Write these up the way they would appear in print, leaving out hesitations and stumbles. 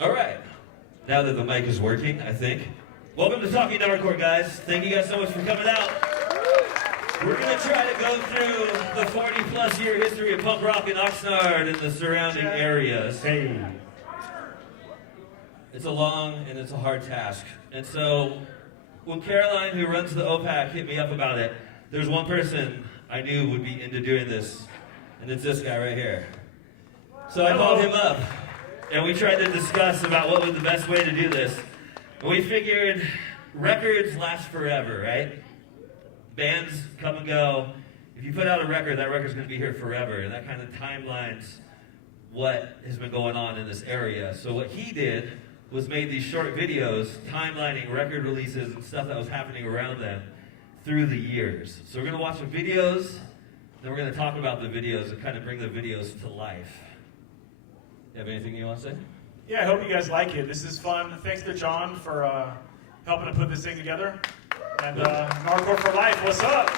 All right. Now that the mic is working, I think. Welcome to Talking Nardcore, guys. Thank you guys so much for coming out. We're going to try to go through the 40-plus year history of punk rock in Oxnard and the surrounding areas. Hey. It's a long and it's a hard task. And so when Caroline, who runs the OPAC, hit me up about it, there's one person I knew would be into doing this, and it's this guy right here. So I called him up, and we tried to discuss about what was the best way to do this. And we figured records last forever, right? Bands come and go. If you put out a record, that record's going to be here forever, and that kind of timelines what has been going on in this area. So what he did was made these short videos timelining record releases and stuff that was happening around them through the years. So we're going to watch some videos, then we're going to talk about the videos and kind of bring the videos to life. You have anything you want to say? Yeah, I hope you guys like it. This is fun. Thanks to John for helping to put this thing together. And Nardcore for Life, what's up?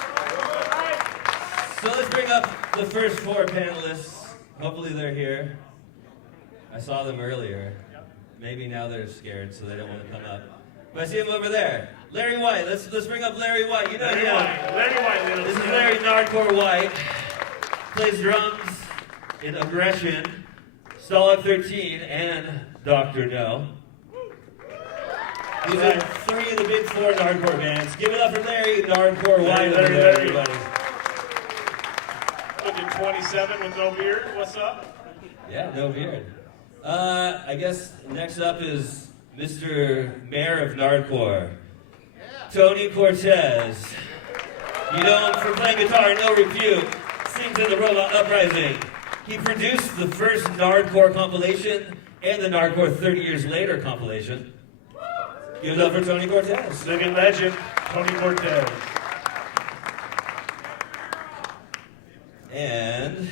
So let's bring up the first four panelists. Hopefully they're here. I saw them earlier. Maybe now they're scared, so they don't want to come up. But I see him over there. Larry White. Let's bring up Larry White. You know him. Larry White. This is Larry Nardcore White. Plays drums in Aggression, Stalag 13, and Dr. No. These are three of the big four Nardcore bands. Give it up for Larry Nardcore White. Larry. Everybody. Looking 27 with no beard. What's up? Yeah, no beard. I guess next up is Mr. Mayor of Nardcore, Tony Cortez. You know him for playing guitar in No Repute, sings in the Robot Uprising. He produced the first Nardcore compilation and the Nardcore 30 Years Later compilation. Give it up for Tony Cortez. Living legend, Tony Cortez. And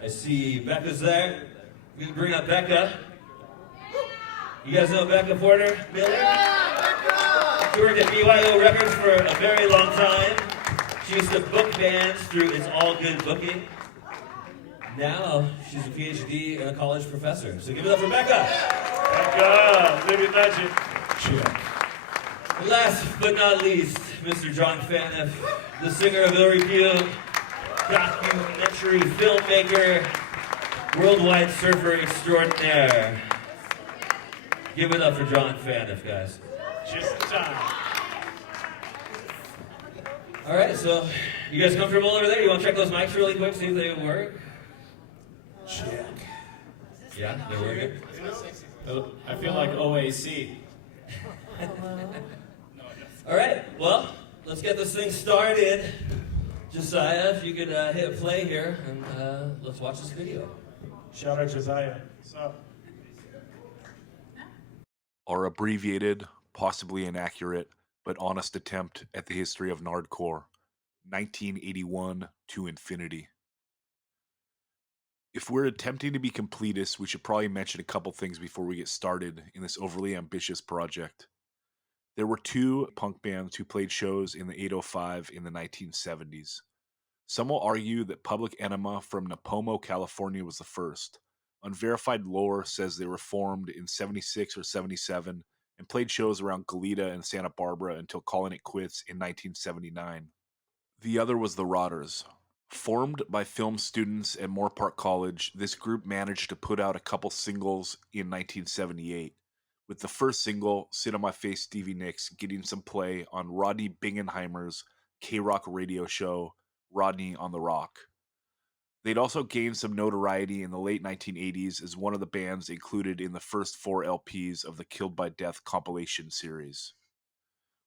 I see Becca's there. We can bring up Becca. You guys know Becca Porter Miller? Yeah, Becca! She worked at BYO Records for a very long time. She used to book bands through It's All Good Booking. Now, she's a PhD and a college professor. So give it up for Becca. Becca, living legend. Check. Last but not least, Mr. John Faniff, the singer of Ill Repute, documentary filmmaker, worldwide surfer extraordinaire. Give it up for John Faniff, guys. Just in time. All right, so you guys comfortable over there? You want to check those mics really quick, see if they work? Check. Yeah, they're working. I feel like OAC. All right, well, let's get this thing started. Josiah, if you could hit play here, and let's watch this video. Shout out Josiah. What's up? Our abbreviated, possibly inaccurate, but honest attempt at the history of Nardcore, 1981 to infinity. If we're attempting to be completists, we should probably mention a couple things before we get started in this overly ambitious project. There were two punk bands who played shows in the 805 in the 1970s. Some will argue that Public Enema from Napomo, California was the first. Unverified lore says they were formed in 76 or 77 and played shows around Goleta and Santa Barbara until calling it quits in 1979. The other was the Rotters. Formed by film students at Moore Park College, this group managed to put out a couple singles in 1978, with the first single, Sit on My Face Stevie Nicks, getting some play on Rodney Bingenheimer's K-Rock radio show, Rodney on the Rock. They'd also gained some notoriety in the late 1980s as one of the bands included in the first 4 LPs of the Killed by Death compilation series.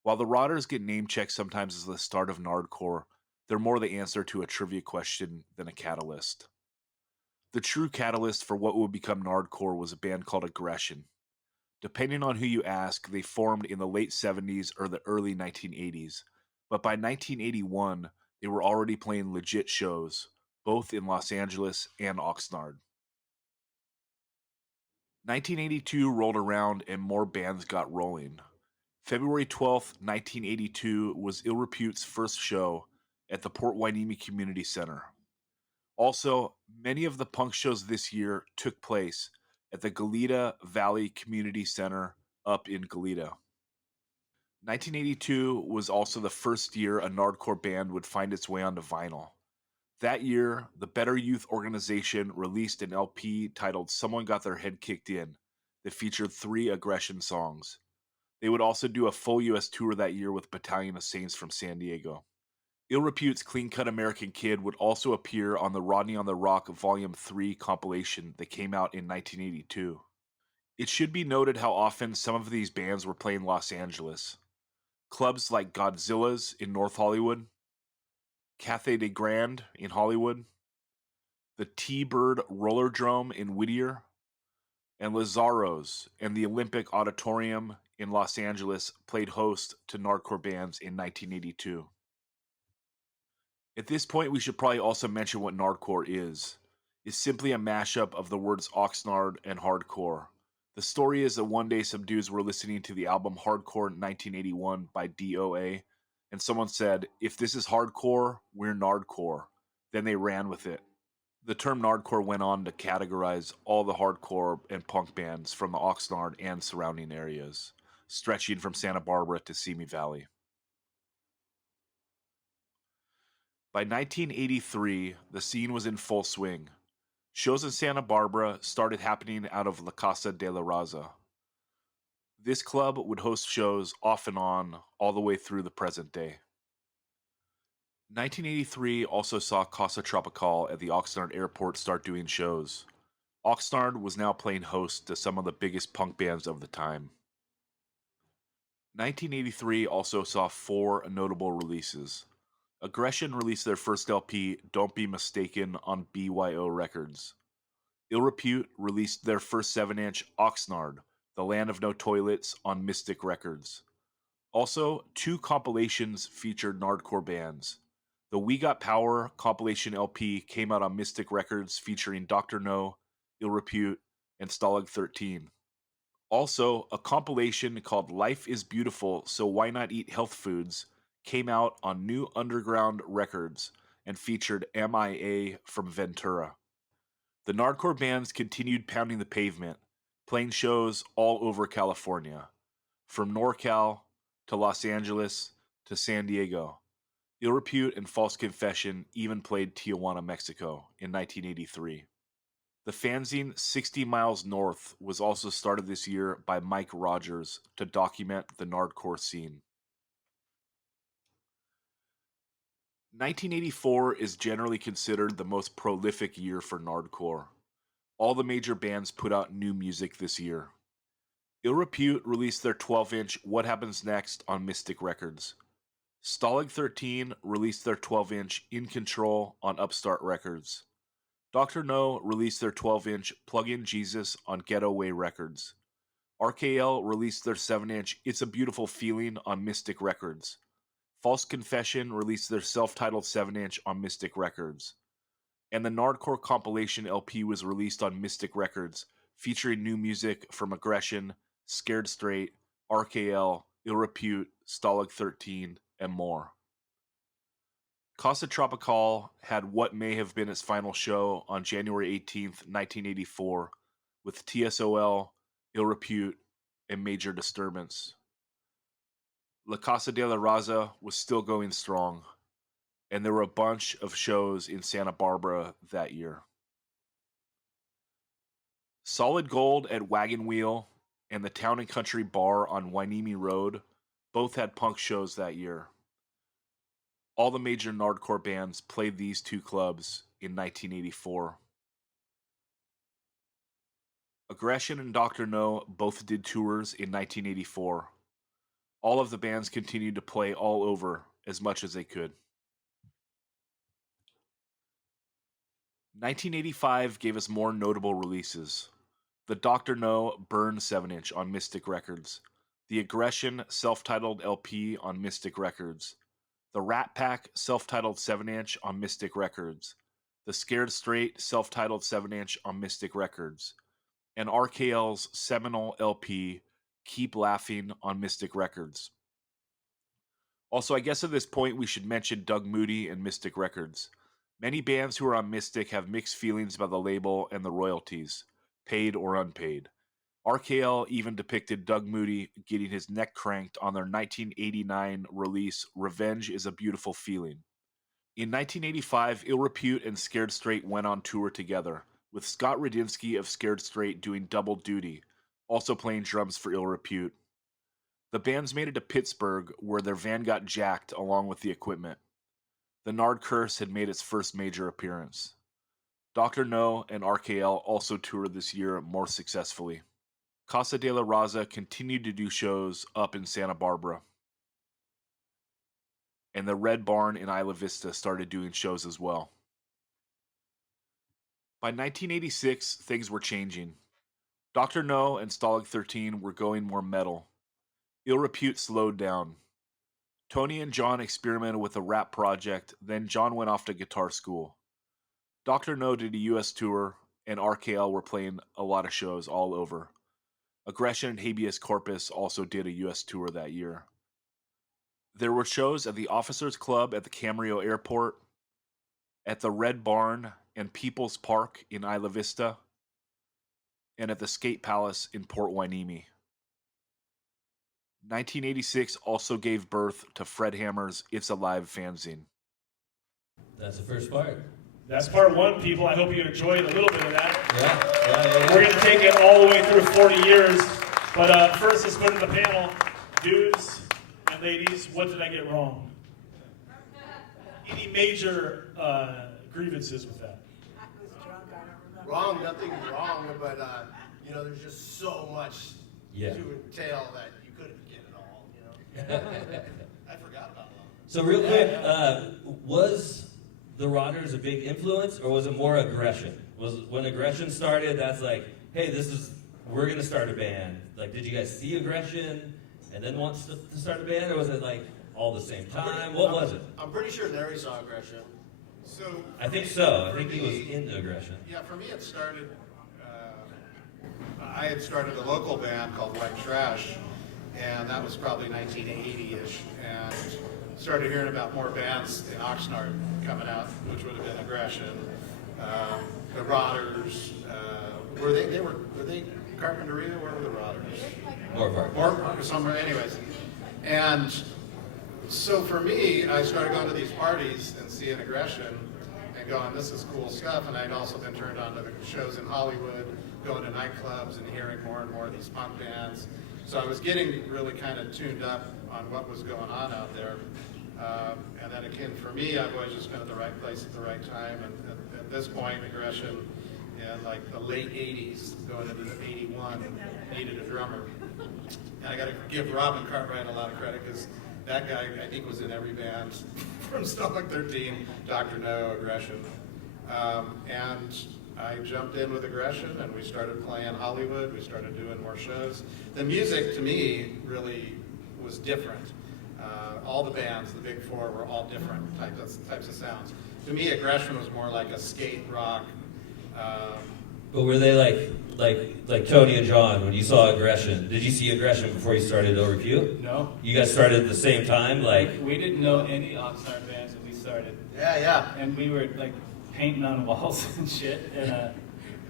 While the Rotters get name-checked sometimes as the start of Nardcore, they're more the answer to a trivia question than a catalyst. The true catalyst for what would become Nardcore was a band called Agression. Depending on who you ask, they formed in the late 70s or the early 1980s, but by 1981, they were already playing legit shows, both in Los Angeles and Oxnard. 1982 rolled around and more bands got rolling. February 12th, 1982 was Ill Repute's first show at the Port Hueneme Community Center. Also, many of the punk shows this year took place at the Goleta Valley Community Center up in Goleta. 1982 was also the first year a Nardcore band would find its way onto vinyl. That year, the Better Youth organization released an LP titled Someone Got Their Head Kicked In that featured 3 Aggression songs. They would also do a full US tour that year with Battalion of Saints from San Diego. Ill Repute's Clean Cut American Kid would also appear on the Rodney on the Rock Volume 3 compilation that came out in 1982. It should be noted how often some of these bands were playing Los Angeles. Clubs like Godzilla's in North Hollywood, Cathay de Grande in Hollywood, the T-Bird Rollerdrome in Whittier, and Lazzaro's and the Olympic Auditorium in Los Angeles played host to Nardcore bands in 1982. At this point, we should probably also mention what Nardcore is. It's simply a mashup of the words Oxnard and hardcore. The story is that one day some dudes were listening to the album Hardcore 1981 by DOA, and someone said, "If this is hardcore, we're Nardcore." Then they ran with it. The term Nardcore went on to categorize all the hardcore and punk bands from the Oxnard and surrounding areas, stretching from Santa Barbara to Simi Valley. By 1983, the scene was in full swing. Shows in Santa Barbara started happening out of La Casa de la Raza. This club would host shows off and on all the way through the present day. 1983 also saw Casa Tropical at the Oxnard airport start doing shows. Oxnard was now playing host to some of the biggest punk bands of the time. 1983 also saw 4 notable releases. Agression released their first LP, Don't Be Mistaken, on BYO Records. Ill Repute released their first 7-inch, Oxnard, The Land of No Toilets, on Mystic Records. Also, 2 compilations featured Nardcore bands. The We Got Power compilation LP came out on Mystic Records featuring Dr. No, Ill Repute, and Stalag 13. Also, a compilation called Life is Beautiful, So Why Not Eat Health Foods came out on New Underground Records and featured MIA from Ventura. The Nardcore bands continued pounding the pavement, playing shows all over California, from NorCal to Los Angeles to San Diego. Ill Repute and False Confession even played Tijuana, Mexico in 1983. The fanzine 60 Miles North was also started this year by Mike Rogers to document the Nardcore scene. 1984 is generally considered the most prolific year for Nardcore. All the major bands put out new music this year. Ill Repute released their 12-inch What Happens Next on Mystic Records. Stalag 13 released their 12-inch In Control on Upstart Records. Dr. No released their 12-inch Plug In Jesus on Ghetto Way Records. RKL released their 7-inch It's a Beautiful Feeling on Mystic Records. False Confession released their self-titled 7-inch on Mystic Records. And the Nardcore compilation LP was released on Mystic Records, featuring new music from Aggression, Scared Straight, RKL, Ill Repute, Stalag 13, and more. Casa Tropical had what may have been its final show on January 18th, 1984, with TSOL, Ill Repute, and Major Disturbance. La Casa de la Raza was still going strong, and there were a bunch of shows in Santa Barbara that year. Solid Gold at Wagon Wheel and the Town and Country Bar on Wainimi Road both had punk shows that year. All the major Nardcore bands played these 2 clubs in 1984. Aggression and Dr. No both did tours in 1984. All of the bands continued to play all over as much as they could. 1985 gave us more notable releases. The Dr. No Burn 7-inch on Mystic Records. The Aggression self-titled LP on Mystic Records. The Rat Pack self-titled 7-inch on Mystic Records. The Scared Straight self-titled 7-inch on Mystic Records. And RKL's seminal LP, Keep Laughing, on Mystic Records. Also, I guess at this point we should mention Doug Moody and Mystic Records. Many bands who are on Mystic have mixed feelings about the label and the royalties. paid or unpaid. RKL even depicted Doug Moody getting his neck cranked on their 1989 release, Revenge is a Beautiful Feeling. In 1985, Ill Repute and Scared Straight went on tour together, with Scott Radinsky of Scared Straight doing double duty, also playing drums for Ill Repute. The bands made it to Pittsburgh, where their van got jacked along with the equipment. The Nard Curse had made its first major appearance. Dr. No and RKL also toured this year more successfully. Casa de la Raza continued to do shows up in Santa Barbara. And the Red Barn in Isla Vista started doing shows as well. By 1986, things were changing. Dr. No and Stalag 13 were going more metal. Ill Repute slowed down. Tony and John experimented with a rap project, then John went off to guitar school. Dr. No did a US tour, and RKL were playing a lot of shows all over. Aggression and Habeas Corpus also did a US tour that year. There were shows at the Officers Club at the Camarillo Airport, at the Red Barn and People's Park in Isla Vista, and at the Skate Palace in Port Hueneme. 1986 also gave birth to Fred Hammer's It's Alive fanzine. That's the first part. That's part one, people. I hope you enjoyed a little bit of that. Yeah. We're going to take it all the way through 40 years. But first, let's put in the panel. Dudes and ladies, what did I get wrong? Any major grievances with that? I was drunk, I don't remember. Wrong, nothing wrong, but there's just so much Yeah. to entail that you couldn't get it all, I forgot about that. So real quick, was the Rotters a big influence, or was it more Aggression? Was when Aggression started, that's like, hey, we're gonna start a band. Like, did you guys see Aggression and then want to start a band, or was it like all the same time? What was it? I'm pretty sure Larry saw Aggression. So I think so. I for think he me- was into Aggression. Yeah, for me it started, I had started a local band called White Trash, and that was probably 1980-ish, and started hearing about more bands in Oxnard coming out, which would have been Aggression, the Rotters, were they Carpinteria? Where were the Rotters? More Or somewhere, anyways. And so for me, I started going to these parties and seeing Aggression and going, this is cool stuff. And I'd also been turned on to the shows in Hollywood, going to nightclubs and hearing more and more of these punk bands. So I was getting really kind of tuned up on what was going on out there. And then again, for me, I've always just been at the right place at the right time. And at this point, Aggression in like the late 80s, going into the 81, needed a drummer. And I got to give Robin Cartwright a lot of credit because that guy, I think, was in every band from Stalag 13, Dr. No, Aggression. And I jumped in with Aggression and we started playing Hollywood, we started doing more shows. The music to me really was different. All the bands, the big four, were all different types of sounds. To me, Aggression was more like a skate rock. But were they like Tony and John, when you saw Aggression, did you see Aggression before you started Ill Repute? No. You guys started at the same time? Like, We didn't know any Oxnard bands when we started. Yeah. And we were like painting on walls and shit. And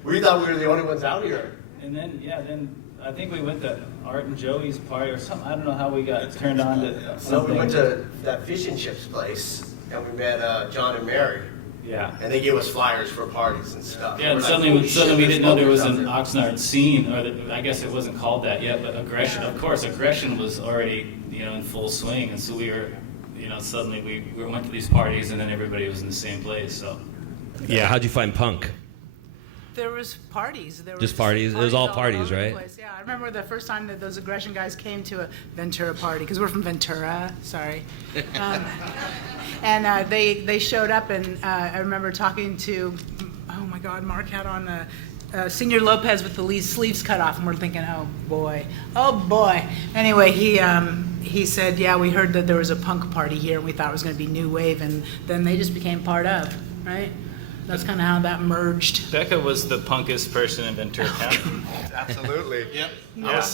We thought we were the only ones out here. then I think we went to Art and Joey's party or something. I don't know how we got turned on to So something. we went to that fish and chips place and we met John and Mary. Yeah. And they gave us flyers for parties and stuff. Yeah, and We're like, suddenly, "Holy suddenly shit, we there's didn't know there was smokers an out there." Oxnard scene, or I guess it wasn't called that yet, but Aggression, of course, Aggression was already, in full swing, and so we were, suddenly we went to these parties, and then everybody was in the same place, so. yeah, how'd you find punk? There was parties. There Just parties? It was all over parties, the right? place. Yeah, I remember the first time that those Aggression guys came to a Ventura party, because we're from Ventura, sorry. And they showed up, and I remember talking to, oh my God, Mark had on Senior Lopez with the sleeves cut off, and we're thinking, oh boy. Anyway, he said, yeah, we heard that there was a punk party here, and we thought it was going to be new wave, and then they just became part of, right? That's kind of how that merged. Becca was the punkest person in Ventura County. Absolutely. Yep.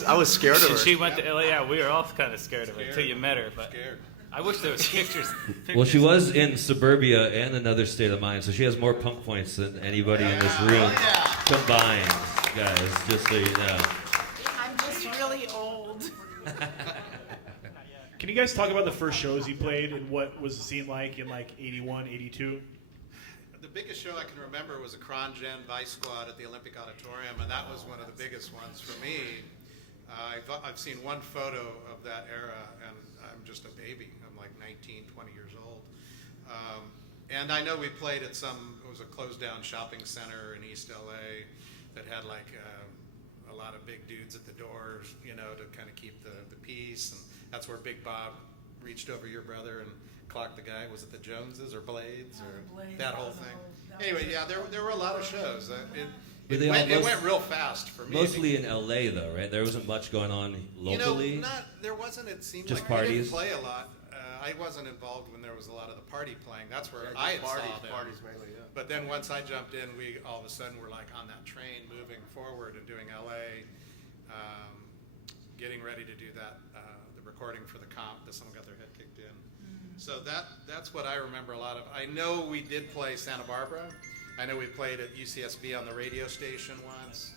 I was scared of her. And she went to LA, yeah, we were all kind of scared of her until you met her, but Scared. I wish there was pictures. Well, she was in Suburbia and Another State of Mind, so she has more punk points than anybody in this room combined. guys, just so you know. I'm just really old. Can you guys talk about the first shows you played and what was the scene like in like 81, 82? The biggest show I can remember was a Cron Gen Vice Squad at the Olympic Auditorium, and that was one of the biggest ones for me. I've seen one photo of that era, and I'm just a baby. I'm like 19, 20 years old. And I know we played at it was a closed down shopping center in East LA that had like a lot of big dudes at the doors, you know, to kind of keep the peace. And that's where Big Bob reached over your brother and clocked the guy. Was it the Joneses or Blades or Blades, that whole thing? Anyway, yeah, there were a lot of shows. It went real fast for me. Mostly in LA though, right? There wasn't much going on locally. You know, there wasn't. It seemed Just like parties? we didn't play a lot. I wasn't involved when there was a lot of the party playing. That's where I had saw them. Parties mainly, yeah. But then once I jumped in, we all of a sudden were like on that train moving forward and doing LA, getting ready to do that, the recording for the comp that someone got their head kicked in. So that's what I remember a lot of. I know we did play Santa Barbara. I know we played at UCSB on the radio station once.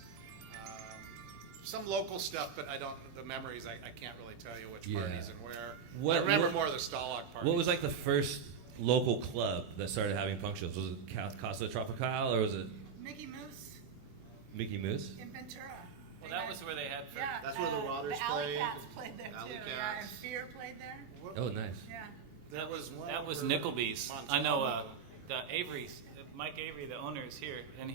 Some local stuff, but the memories, I can't really tell you which parties and where. I remember more of the Stalag parties. What was like the first local club that started having punk shows? Was it Casa Tropical or was it Mickey Moose Mickey Moose? in Ventura. Well, that was where they had. Yeah, That's where the Rotters the Alley played. Cats played there Alley too. Cats. Yeah, and Fear played there. Oh, nice. Yeah. There was one That was over Nickelby's. I Montana. know the Avery's, Mike Avery, the owner, is here, and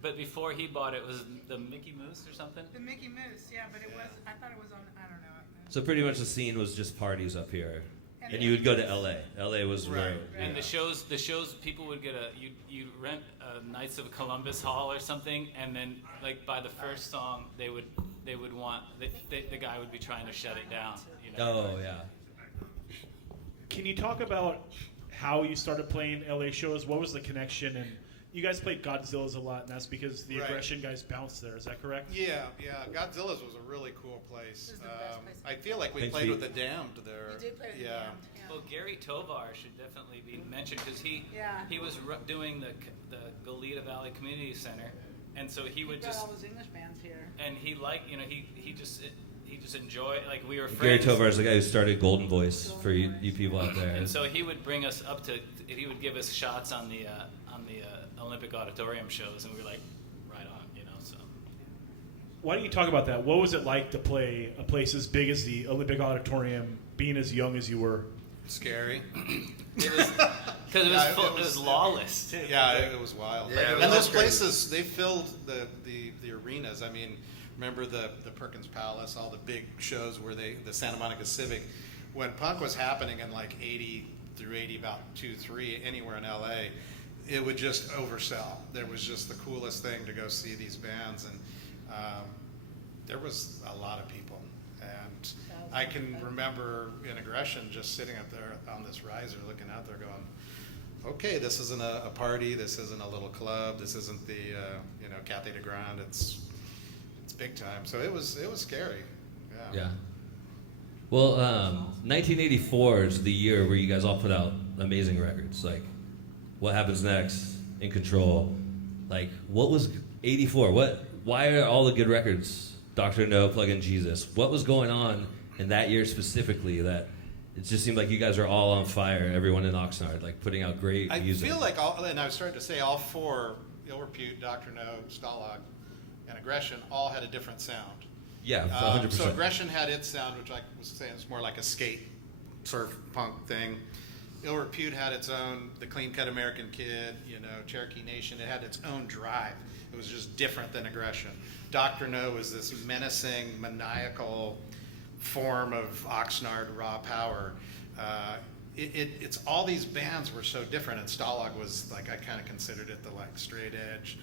but before he bought it, was the Mickey Moose or something? The Mickey Moose, yeah, but it was. I thought it was on. I don't know. So pretty much the scene was just parties up here, And and you would go to LA. LA was where. Right. And the shows, people would get you rent a Knights of Columbus Hall or something, and then like by the first song, they would want the guy would be trying to shut it down. You know? Oh yeah. Can you talk about how you started playing LA shows? What was the connection? And you guys played Godzilla's a lot, and that's because the Right. Aggression guys bounced there. Is that correct? Yeah. Godzilla's was a really cool place. It was the best place. I feel like we Thanks, played Pete. with the Damned there. We did play with the Yeah. Damned, yeah. Well, Gary Tovar should definitely be mentioned because he Yeah. was doing the Goleta Valley Community Center, and so he would Got just all those English bands here. and he just enjoyed, like, we were Gary friends. Tovar is the guy who started Golden Voice for you people out there. And so he would bring us up to, he would give us shots on the Olympic Auditorium shows, and we were like, right on, you know. So Why don't you talk about that? What was it like to play a place as big as the Olympic Auditorium, being as young as you were? Scary. it was because it was Yeah, it was lawless too. Yeah, it was wild. Yeah, it and was those crazy. places, they filled the arenas. I mean, remember the Perkins Palace, all the big shows where the Santa Monica Civic, when punk was happening in like 80 through 80, about 2-3, anywhere in LA, it would just oversell. There was just the coolest thing to go see these bands, and there was a lot of people. And I can remember in Aggression just sitting up there on this riser looking out there going, okay, this isn't a party, this isn't a little club, this isn't the Cathay de Grande, it's big time. So it was scary. Yeah. Well, 1984 is the year where you guys all put out amazing records. Like, What Happens Next, In Control. Like, what was 84? Why are all the good records? Dr. No, Plug In Jesus. What was going on in that year specifically that it just seemed like you guys are all on fire, everyone in Oxnard, like putting out great I music? feel like and I was starting to say all four, Repute, Dr. No, Stalag, and Aggression, all had a different sound. Yeah, 100%. So Aggression had its sound, which I was saying is more like a skate surf punk thing. Repute had its own, the Clean Cut American Kid, Cherokee Nation. It had its own drive. It was just different than Aggression. Dr. No was this menacing, maniacal form of Oxnard raw power. It's all these bands were so different, and Stalag was like, I kind of considered it the like straight edge,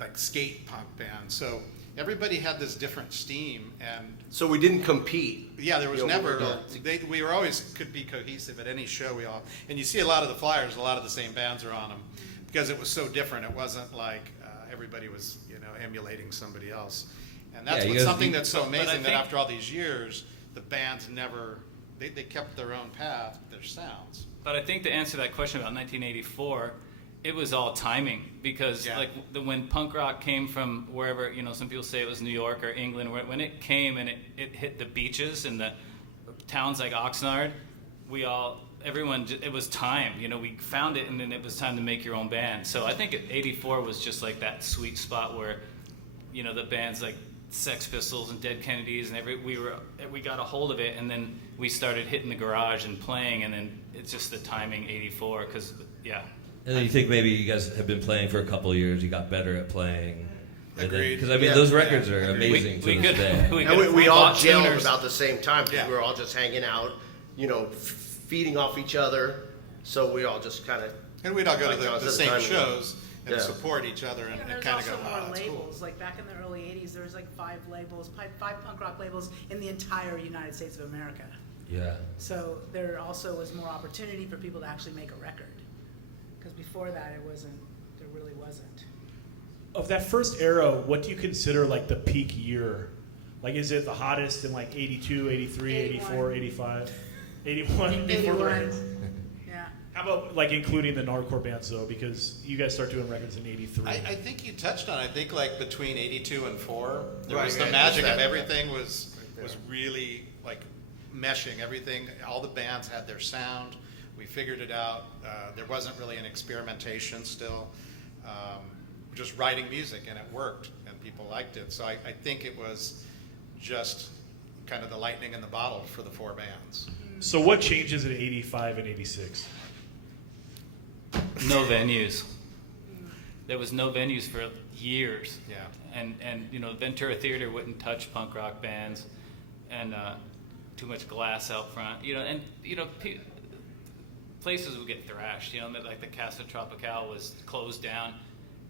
like skate punk band. So everybody had this different steam, and So we didn't compete. yeah, there was You know, never. we We were always could be cohesive at any show we all. And you see a lot of the flyers, a lot of the same bands are on them because it was so different. It wasn't like everybody was emulating somebody else, and that's Yeah, you what's guys- something that's so but I amazing that think- after all these years, the bands never. They kept their own path, their sounds. But I think to answer that question about 1984, it was all timing because when punk rock came from wherever, you know, some people say it was New York or England, when it came and it hit the beaches and the towns like Oxnard, it was time, you know, we found it and then it was time to make your own band. So I think 84 was just like that sweet spot where, you know, the bands like Sex Pistols and Dead Kennedys and we got a hold of it, and then we started hitting the garage and playing, and then it's just the timing 84 because And then you think maybe you guys have been playing for a couple of years, you got better at playing. Agreed. Because I mean, those records are amazing to this day. We all bought gelled tuners. about the same time. We were all just hanging out, you know, feeding off each other. So we all just kind of. And we'd all go to the same time, shows and yeah. support each other and There's kind of also go, wow, more that's labels. cool. Like back in the early 80s, there was like 5 punk rock labels in the entire United States of America. Yeah. So there also was more opportunity for people to actually make a record. Because before that, there really wasn't. Of that first era, what do you consider like the peak year? Like, is it the hottest in like 82, 83, 84, 85, 81 before the records? Yeah. How about like including the Nardcore bands though, because you guys start doing records in 83. I think you touched on it. I think like between 82 and 4, there Right, was the yeah, magic just of that- everything was really like meshing. Everything, all the bands had their sound. We figured it out. There wasn't really an experimentation still. Just writing music, and it worked, and people liked it. So I think it was just kind of the lightning in the bottle for the 4 bands. So what changes in 85 and 86? No venues. There was no venues for years. Yeah. And you know, Ventura Theater wouldn't touch punk rock bands, and too much glass out front. You know, and you know, places would get thrashed. You know, like the Casa Tropical was closed down,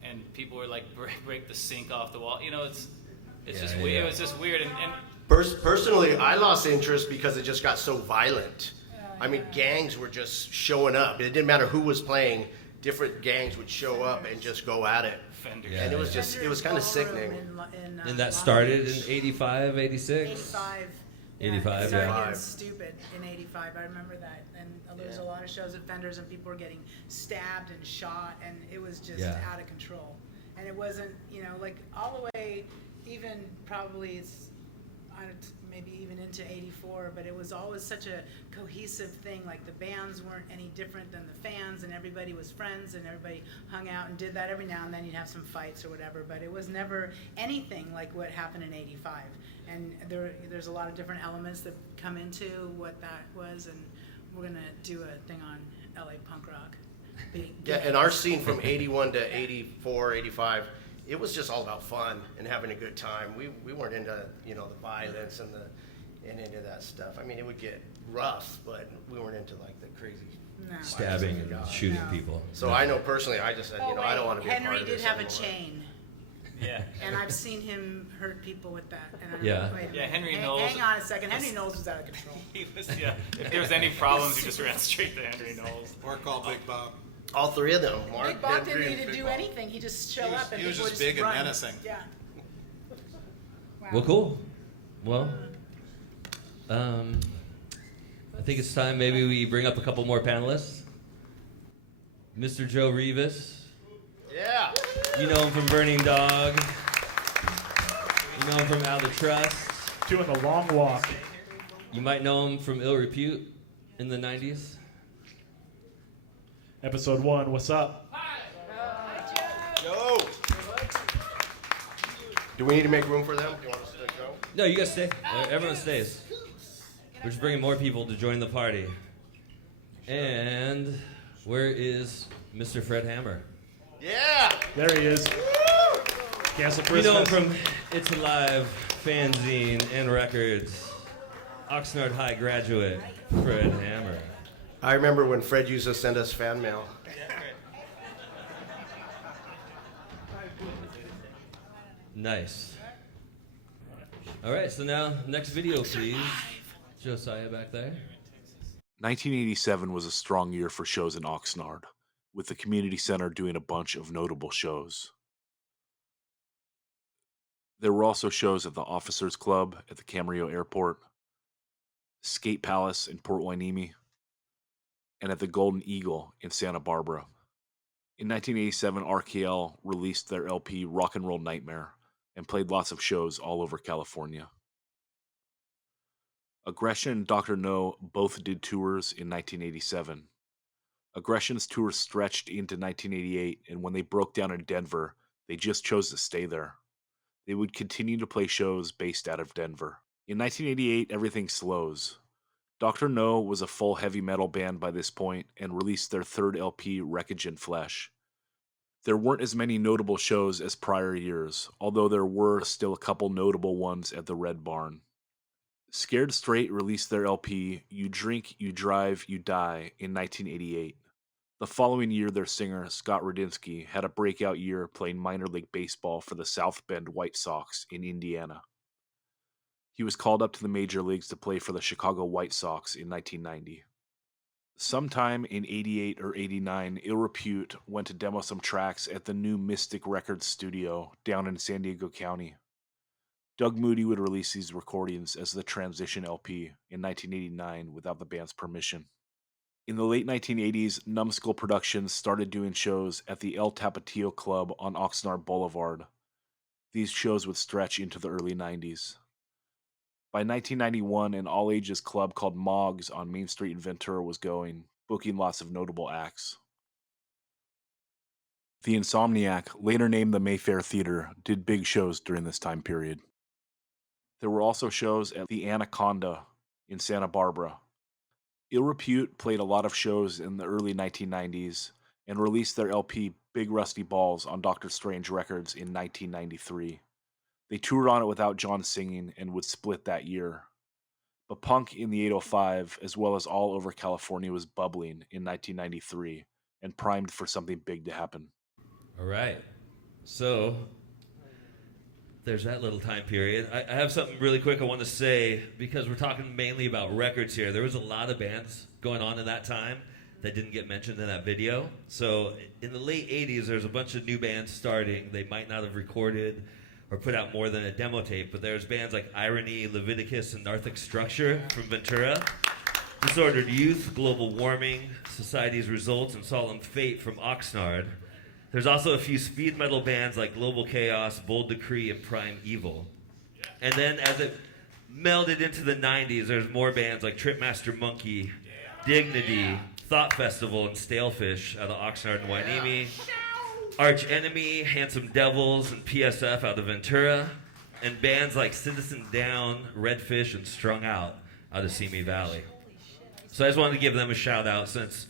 and people were like break the sink off the wall. You know, it's just weird. It was just weird. And Personally, I lost interest because it just got so violent. I mean, gangs were just showing up. It didn't matter who was playing. Different gangs would show up and just go at it. Fender. Yeah. And it was just, it was kind of sickening. And that started in 85, 86? 85. 85, It started yeah. getting stupid in 85. I remember that. And there was a lot of shows at Fenders, and people were getting stabbed and shot, and it was just out of control. And it wasn't, you know, like all the way, even probably maybe even into 84, but it was always such a cohesive thing. Like the bands weren't any different than the fans, and everybody was friends, and everybody hung out and did that. Every now and then you'd have some fights or whatever, but it was never anything like what happened in 85. And there's a lot of different elements that come into what that was, and we're gonna do a thing on LA punk rock. Yeah, and our scene from 81 to 84, 85, it was just all about fun and having a good time. We weren't into, you know, the violence and into that stuff. I mean, it would get rough, but we weren't into like the crazy Stabbing and shooting people. So I know personally, I just said, you know, I don't want to be a part Henry of did this have a anymore. chain, Yeah. and I've seen him hurt people with that. And Yeah. wait a Yeah, minute. Henry Knowles- Hang on a second. Henry Knowles was out of control. He was, if there was any problems, you just ran straight to Henry Knowles. Or call Big Bob. All 3 of them, Mark, Big Bob Henry, didn't and need to Big do Bob. anything. He just showed He was- up and he was people just would big and run. menacing. Yeah. Wow. Well, cool. Well, I think it's time maybe we bring up a couple more panelists. Mr. Joe Rivas. Yeah. You know him from Burning Dog. You know him from Out of Trust. Doing the long walk. You might know him from Ill Repute in the 90s. Episode 1, what's up? Yo! Do we need to make room for them? Do you want us to go? No, you guys stay. Everyone stays. We're just bringing more people to join the party. And where is Mr. Fred Hammer? Yeah. There he is. Cancel You know him Christmas. from It's Alive, Fanzine, and Records. Oxnard High graduate, Fred Hammer. I remember when Fred used to send us fan mail. Nice. All right, so now next video, please. Josiah back there. 1987 was a strong year for shows in Oxnard, with the community center doing a bunch of notable shows. There were also shows at the Officers Club at the Camarillo Airport, Skate Palace in Port Hueneme, and at the Golden Eagle in Santa Barbara In 1987, RKL released their LP Rock and Roll Nightmare and played lots of shows all over California. Aggression and Dr. No both did tours in 1987. Aggression's tour stretched into 1988, and when they broke down in Denver, they just chose to stay there. They would continue to play shows based out of Denver. In 1988, everything slows. Dr. No was a full heavy metal band by this point and released their third LP, Wreckage and Flesh. There weren't as many notable shows as prior years, although there were still a couple notable ones at the Red Barn. Scared Straight released their LP, You Drink, You Drive, You Die, in 1988. The following year, their singer, Scott Radinsky, had a breakout year playing minor league baseball for the South Bend White Sox in Indiana. He was called up to the major leagues to play for the Chicago White Sox in 1990. Sometime in 88 or 89, Ill Repute went to demo some tracks at the new Mystic Records studio down in San Diego County. Doug Moody would release these recordings as the Transition LP in 1989 without the band's permission. In the late 1980s, Numbskull Productions started doing shows at the El Tapatio Club on Oxnard Boulevard. These shows would stretch into the early 90s. By 1991, an all-ages club called Moggs on Main Street in Ventura was going, booking lots of notable acts. The Insomniac, later named the Mayfair Theater, did big shows during this time period. There were also shows at the Anaconda in Santa Barbara. Ill Repute played a lot of shows in the early 1990s and released their LP Big Rusty Balls on Dr. Strange Records in 1993. They toured on it without John singing and would split that year. But punk in the 805, as well as all over California, was bubbling in 1993 and primed for something big to happen. All right. So there's that little time period. I have something really quick I want to say because we're talking mainly about records here. There was a lot of bands going on in that time that didn't get mentioned in that video. So in the late 80s, there's a bunch of new bands starting. They might not have recorded or put out more than a demo tape, but there's bands like Irony, Leviticus, and Narthic Structure from Ventura, Disordered Youth, Global Warming, Society's Results, and Solemn Fate from Oxnard. There's also a few speed metal bands like Global Chaos, Bold Decree, and Prime Evil. And then as it melded into the 90s, there's more bands like Tripmaster Monkey, Dignity, Thought Festival, and Stalefish out of Oxnard and Wainimi. Arch Enemy, Handsome Devils, and PSF out of Ventura, and bands like Citizen Down, Redfish, and Strung Out of Simi Valley. So I just wanted to give them a shout out since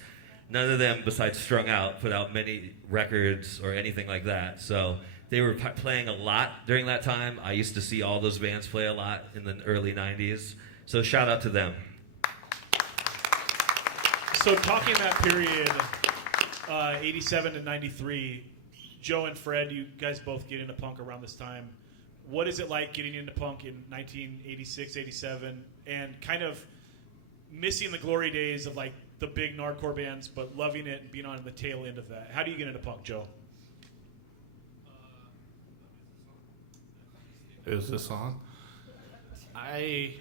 none of them besides Strung Out put out many records or anything like that. So they were playing a lot during that time. I used to see all those bands play a lot in the early 90s. So shout out to them. So talking that period, 87 to 93, Joe and Fred, you guys both get into punk around this time. What is it like getting into punk in 1986, 87, and kind of missing the glory days of like the big Nardcore bands, but loving it and being on the tail end of that? How do you get into punk, Joe? Is this on? I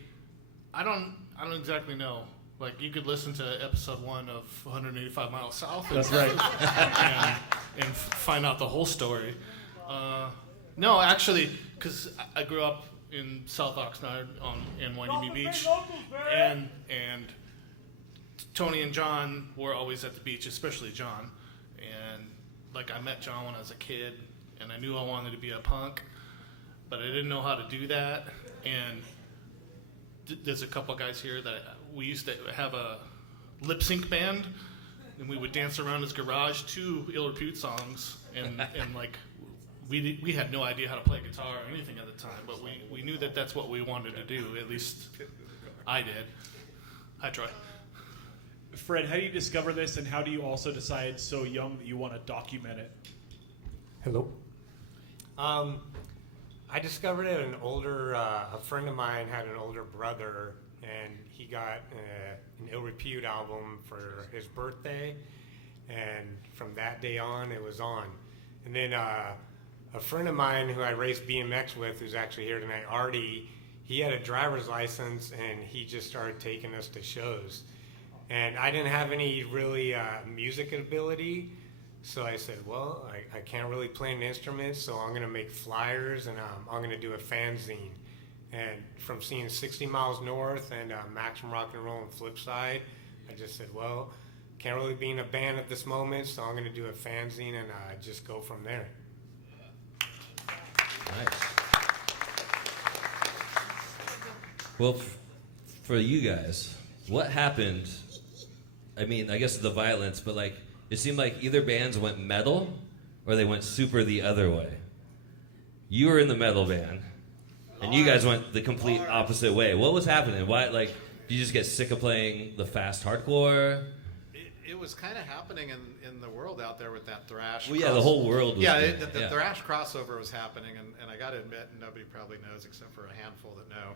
don't exactly know. Like, you could listen to episode 1 of 185 Miles South. That's right. and find out the whole story. No, actually, because I grew up in South Oxnard in Wainimi Beach, and Tony and John were always at the beach, especially John. And like, I met John when I was a kid, and I knew I wanted to be a punk, but I didn't know how to do that. And there's a couple guys here that we used to have a lip sync band, and we would dance around his garage to Ill Repute songs, and like we had no idea how to play guitar or anything at the time, but we knew that that's what we wanted to do. At least I did. Hi, Troy. Fred, how do you discover this, and how do you also decide so young that you want to document it? Hello. I discovered it. A friend of mine had an older brother, and he got an Ill Repute album for his birthday, and from that day on, it was on. And then a friend of mine who I raced BMX with, who's actually here tonight, Artie, he had a driver's license, and he just started taking us to shows. And I didn't have any really music ability, So I said, well, I can't really play an instrument, so I'm going to make flyers, and I'm going to do a fanzine. And from seeing 60 Miles North and Maximum Rock and Roll and Flipside, I just said, well, can't really be in a band at this moment, so I'm going to do a fanzine and just go from there. Nice. Well, for you guys, what happened? I mean, I guess the violence, but like, it seemed like either bands went metal or they went super the other way. You were in the metal band, and you guys went the complete opposite way. What was happening? Why, like, did you just get sick of playing the fast hardcore? It was kind of happening in the world out there with that thrash. Well, yeah, the whole world was doing the it, yeah. thrash crossover was happening, and I got to admit, nobody probably knows except for a handful that know.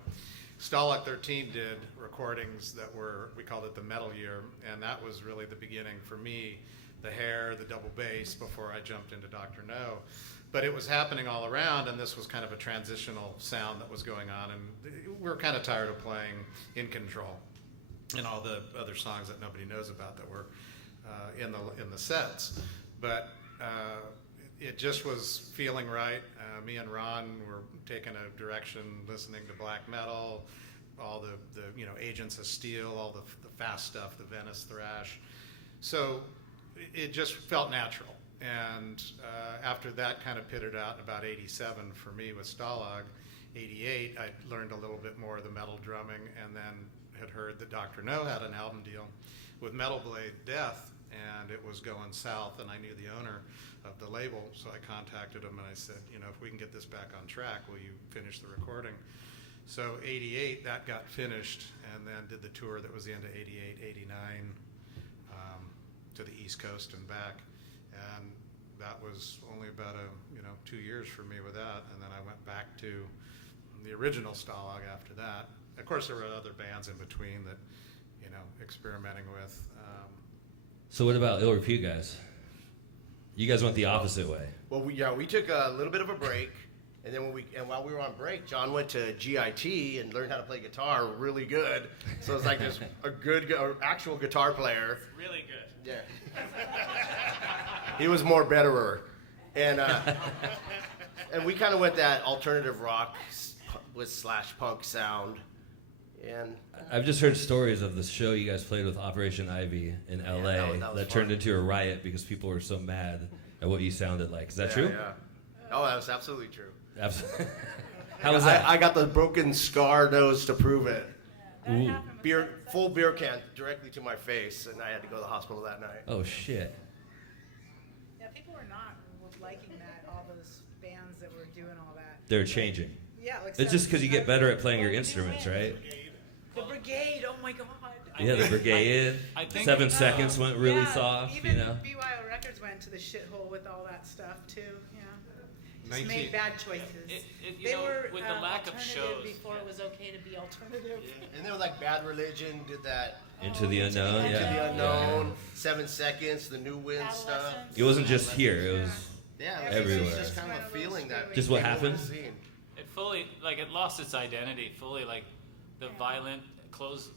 Stalag 13 did recordings that were, we called it the metal year, and that was really the beginning for me, the hair, the double bass, before I jumped into Dr. No. But it was happening all around, and this was kind of a transitional sound that was going on, and we were kind of tired of playing In Control and all the other songs that nobody knows about that were in the sets. But it just was feeling right. Me and Ron were taking a direction, listening to black metal, all the Agents of Steel, all the fast stuff, the Venice thrash. So it just felt natural. And after that kind of pittered out in about 87 for me with Stalag, 88, I learned a little bit more of the metal drumming, and then had heard that Dr. No had an album deal with Metal Blade Death, and it was going south, and I knew the owner of the label, so I contacted him and I said, if we can get this back on track, will you finish the recording? So 88, that got finished, and then did the tour that was the end of 88, 89, to the East Coast and back. And that was only about 2 years for me with that, and then I went back to the original Stalag after that. Of course, there were other bands in between that, experimenting with. So what about Ill Repute guys? You guys went the opposite way. Well, we took a little bit of a break, and then while we were on break, John went to GIT and learned how to play guitar really good. So it's like just a good actual guitar player. Really good. Yeah. He was more betterer, and we kind of went that alternative rock with / punk sound. And I've just heard stories of the show you guys played with Operation Ivy in LA that turned into a riot because people were so mad at what you sounded like. Is that true? Yeah. Oh, that was absolutely true. Absolutely. How was that? I got the broken scar nose to prove it. Ooh. Full beer can directly to my face, and I had to go to the hospital that night. Oh shit. Yeah, people were not liking that, all those bands that were doing all that. They're changing. Yeah, like It's just because you get better at playing your instruments, right? The Brigade, oh my God. Yeah, the Brigade. I think 7 seconds went really Yeah, soft, even you know. BYO Records went to the shithole with all that stuff too. Just 19 made bad choices. You know, with the lack of alternative shows, before it was okay to be alternative. And they were like Bad Religion, did that Into the Unknown, Into yeah. the Unknown, 7 Seconds, the New Wind stuff. Adolescents. It wasn't just here, it was Yeah, Everywhere. It was just kind of a feeling that Just what people happened? were seeing. it fully, like, it lost its identity fully. Like, the violent closed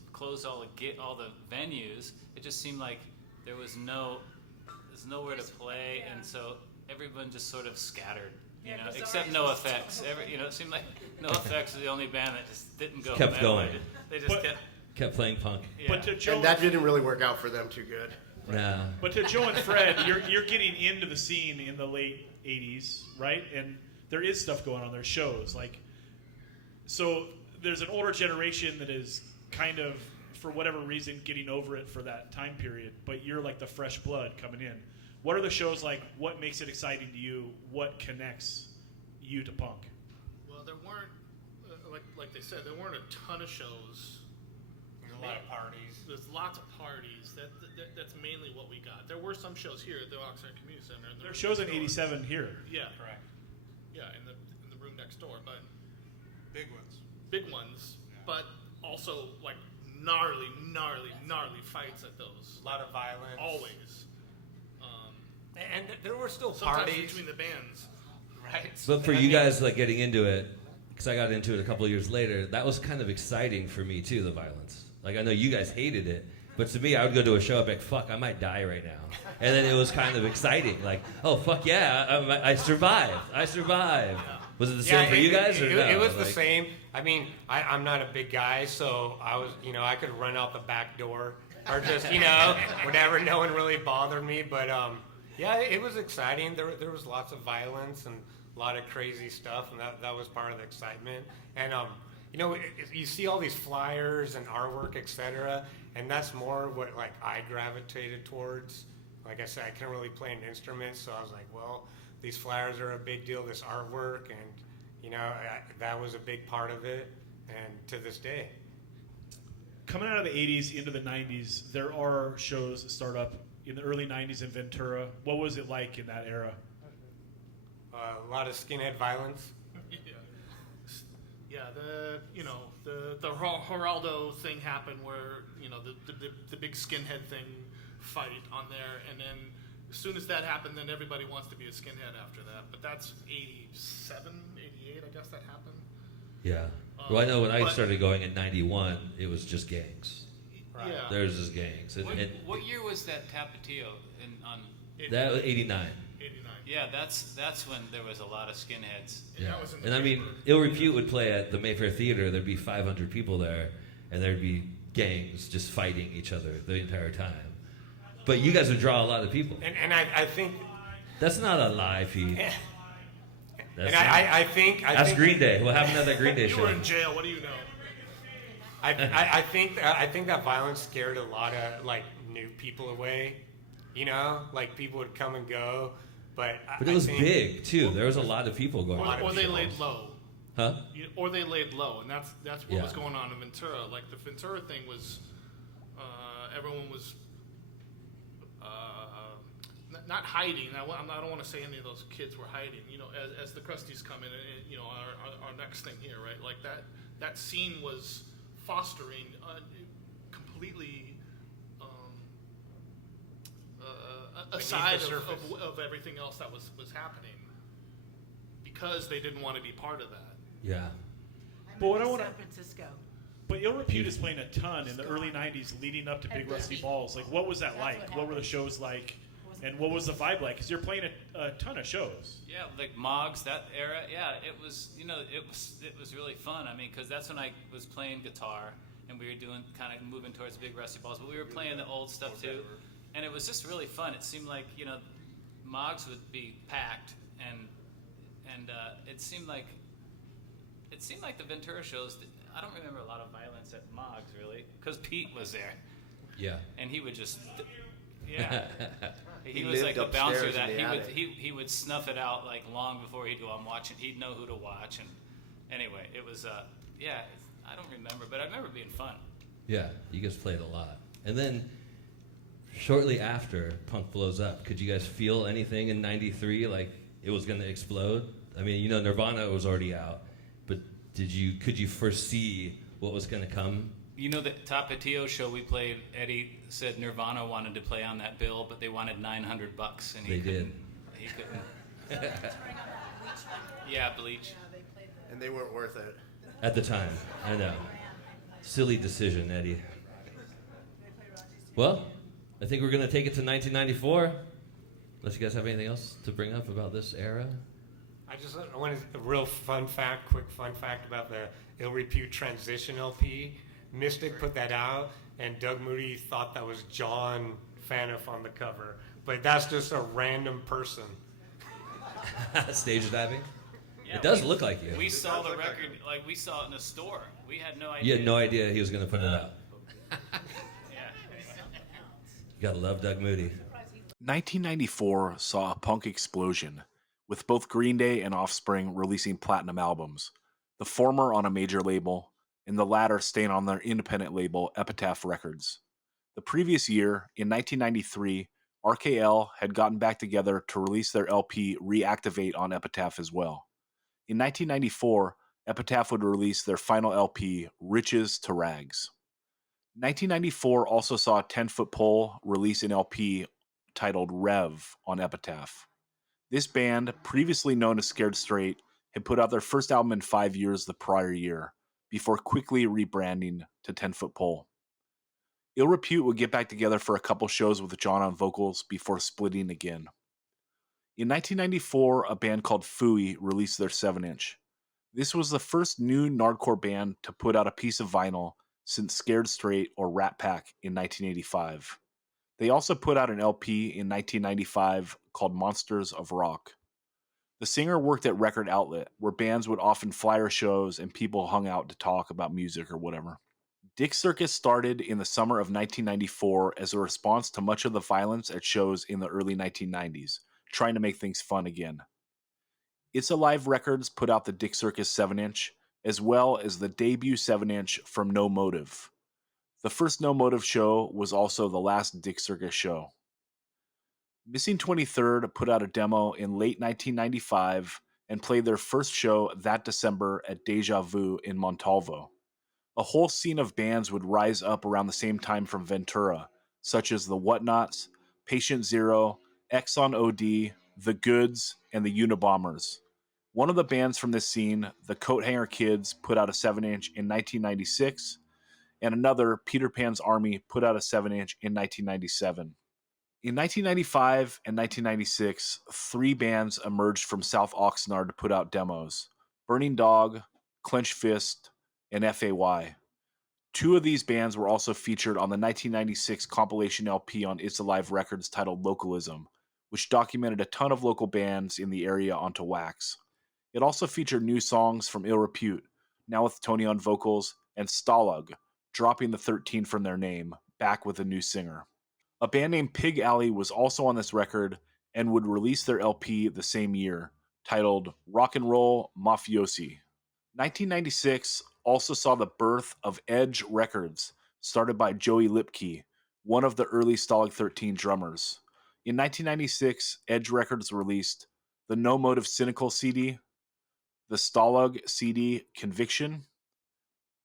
all the venues. It just seemed like there's nowhere to play, and so everyone just sort of scattered. Yeah, 'cause Except already- No Effects. It seemed like No Effects was the only band that just didn't go. Kept metal. going. They just But- kept playing punk. Yeah. But to Joe, And that didn't really work out for them too good. Nah. But to Joe and Fred, you're getting into the scene in the late 80s, right? And there is stuff going on. There's shows. So there's an older generation that is kind of, for whatever reason, getting over it for that time period. But you're like the fresh blood coming in. What are the shows like? What makes it exciting to you? What connects you to punk? Well, there weren't, like they said, there weren't a ton of shows. There's a lot of parties. There's lots of parties. That's mainly what we got. There were some shows here at the Oxnard Community Center. There are shows in '87 here. Yeah, Correct. yeah, in the room next door, but Big ones. big ones. But also like gnarly fights at those. A lot of violence. Always. And there were still Sometimes parties. between the bands. Right. But for And I you mean, guys, like, getting into it, because I got into it a couple of years later, that was kind of exciting for me too, the violence. Like, I know you guys hated it, But to me, I would go to a show, I'd be like, fuck, I might die right now. And then it was kind of exciting. Like, oh, fuck yeah, I survived. I survived. Was it the same for you guys? Or no? It was the same. I mean, I'm not a big guy, so I was, I could run out the back door or just, whatever. No one really bothered me. But yeah, it was exciting. There was lots of violence and a lot of crazy stuff, and that was part of the excitement. And you see all these flyers and artwork, etc., and that's more what like I gravitated towards. Like I said, I couldn't really play an instrument, so I was like, well, these flyers are a big deal, this artwork, and that was a big part of it, and to this day. Coming out of the 80s into the 90s, there are shows that start up in the early 90s in Ventura. What was it like in that era? A lot of skinhead violence. Yeah, the Geraldo thing happened where the big skinhead thing fight on there, and then as soon as that happened, then everybody wants to be a skinhead after that. But that's 87, 88, I guess that happened. Yeah. Well, I know when I started going in 91, it was just gangs. Right. Yeah. There's just gangs. What year was that Tapatio on? That was 89. 89. Yeah, that's when there was a lot of skinheads. Yeah. And I mean, Ill Repute would play at the Mayfair Theater. There'd be 500 people there, and there'd be gangs just fighting each other the entire time. But you guys would draw a lot of people. And I think... That's not a lie, Pete. I think... Ask Green Day. We'll have another Green Day show. You were in jail. What do you know? I think that violence scared a lot of like new people away. Like people would come and go, but it was big too. There was a lot of people going. Or they laid low. Huh? Or they laid low, and that's what was going on in Ventura. Like the Ventura thing was, everyone was not hiding. I don't want to say any of those kids were hiding. As the Crusties come in, and our next thing here, right? Like that scene was fostering completely aside of everything else that was happening, because they didn't want to be part of that. Yeah. But what I want San Francisco. But Ill Repute is playing a ton in the early 90s leading up to Big Rusty Balls. Like, what was that like? What were the shows like? And what was the vibe like? Because you're playing a ton of shows. Yeah, like Moggs, that era. Yeah, it was. It was really fun. I mean, because that's when I was playing guitar, and we were doing kind of moving towards Big Rusty Balls. But we were playing the old stuff too, and it was just really fun. It seemed like Moggs would be packed, and it seemed like the Ventura shows. I don't remember a lot of violence at Moggs really, because Pete was there. Yeah. And he would just. Yeah. He was like the bouncer that he would snuff it out like long before he'd go on watching. He'd know who to watch, and anyway, it was I don't remember, but I remember being fun. Yeah, you guys played a lot, and then shortly after punk blows up, could you guys feel anything in '93 like it was going to explode? I mean, Nirvana was already out, but could you foresee what was going to come? The Tapatio show we played, Eddie said Nirvana wanted to play on that bill, but they wanted $900, and he couldn't. Yeah, Bleach. And they weren't worth it. At the time, I know. Silly decision, Eddie. Well, I think we're going to take it to 1994. Unless you guys have anything else to bring up about this era? I wanted a real quick fun fact about the Ill Repute Transition LP. Mystic put that out, and Doug Moody thought that was John Faniff on the cover, but that's just a random person. Stage diving? Yeah, it does look like you. We saw the record, like we saw it in a store. We had no idea. You had no idea he was going to put it out. Yeah. You gotta love Doug Moody. 1994 saw a punk explosion, with both Green Day and Offspring releasing platinum albums, the former on a major label, and the latter staying on their independent label, Epitaph Records. The previous year, in 1993, RKL had gotten back together to release their LP Reactivate on Epitaph as well. In 1994, Epitaph would release their final LP, Riches to Rags. 1994 also saw 10 Foot Pole release an LP titled Rev on Epitaph. This band, previously known as Scared Straight, had put out their first album in 5 years the prior year, before quickly rebranding to 10 Foot Pole. Ill Repute would get back together for a couple shows with John on vocals before splitting again. In 1994, a band called Fooey released their 7-inch. This was the first new Nardcore band to put out a piece of vinyl since Scared Straight or Rat Pack in 1985. They also put out an LP in 1995 called Monsters of Rock. The singer worked at Record Outlet, where bands would often flyer shows and people hung out to talk about music or whatever. Dick Circus started in the summer of 1994 as a response to much of the violence at shows in the early 1990s, trying to make things fun again. It's Alive Records put out the Dick Circus 7-inch, as well as the debut 7-inch from No Motive. The first No Motive show was also the last Dick Circus show. Missing 23rd put out a demo in late 1995 and played their first show that December at Deja Vu in Montalvo. A whole scene of bands would rise up around the same time from Ventura, such as the Whatnots, Patient Zero, Exxon OD, The Goods, and the Unabombers. One of the bands from this scene, the Coat Hanger Kids, put out a 7-inch in 1996, and another, Peter Pan's Army, put out a 7-inch in 1997. In 1995 and 1996, 3 bands emerged from South Oxnard to put out demos: Burning Dog, Clenched Fist, and FAY. 2 of these bands were also featured on the 1996 compilation LP on It's Alive Records titled Localism, which documented a ton of local bands in the area onto wax. It also featured new songs from Ill Repute, now with Tony on vocals, and Stalag, dropping the 13 from their name, back with a new singer. A band named Pig Alley was also on this record and would release their LP the same year, titled Rock and Roll Mafiosi. 1996 also saw the birth of Edge Records, started by Joey Lipke, one of the early Stalag 13 drummers. In 1996, Edge Records released the No Motive Cynical CD, the Stalag CD Conviction,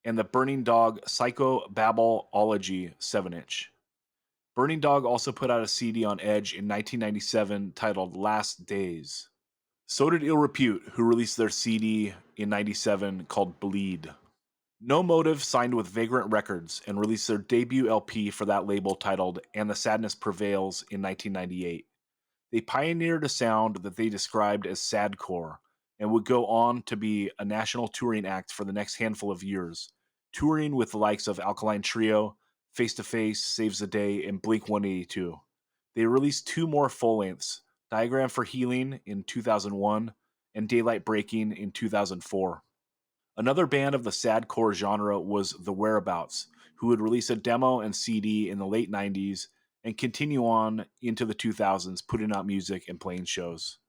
and the Burning Dog Psycho Babble-ology 7-inch. Burning Dog also put out a CD on Edge in 1997 titled Last Days. So did Ill Repute, who released their CD in 97 called Bleed. No Motive signed with Vagrant Records and released their debut LP for that label titled And the Sadness Prevails in 1998. They pioneered a sound that they described as sadcore and would go on to be a national touring act for the next handful of years, touring with the likes of Alkaline Trio, Face to Face, Saves the Day, and Blink-182. They released 2 more full-lengths, Diagram for Healing in 2001 and Daylight Breaking in 2004. Another band of the sadcore genre was The Whereabouts, who would release a demo and CD in the late 90s and continue on into the 2000s, putting out music and playing shows.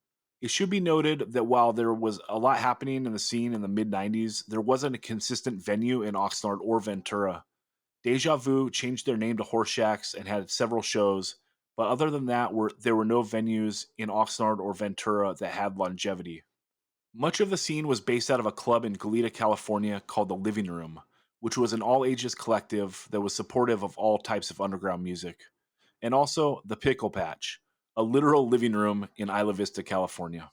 It should be noted that while there was a lot happening in the scene in the mid-90s, there wasn't a consistent venue in Oxnard or Ventura. Deja Vu changed their name to Horse Shacks and had several shows, but other than that, there were no venues in Oxnard or Ventura that had longevity. Much of the scene was based out of a club in Goleta, California called The Living Room, which was an all-ages collective that was supportive of all types of underground music. And also The Pickle Patch, a literal living room in Isla Vista, California.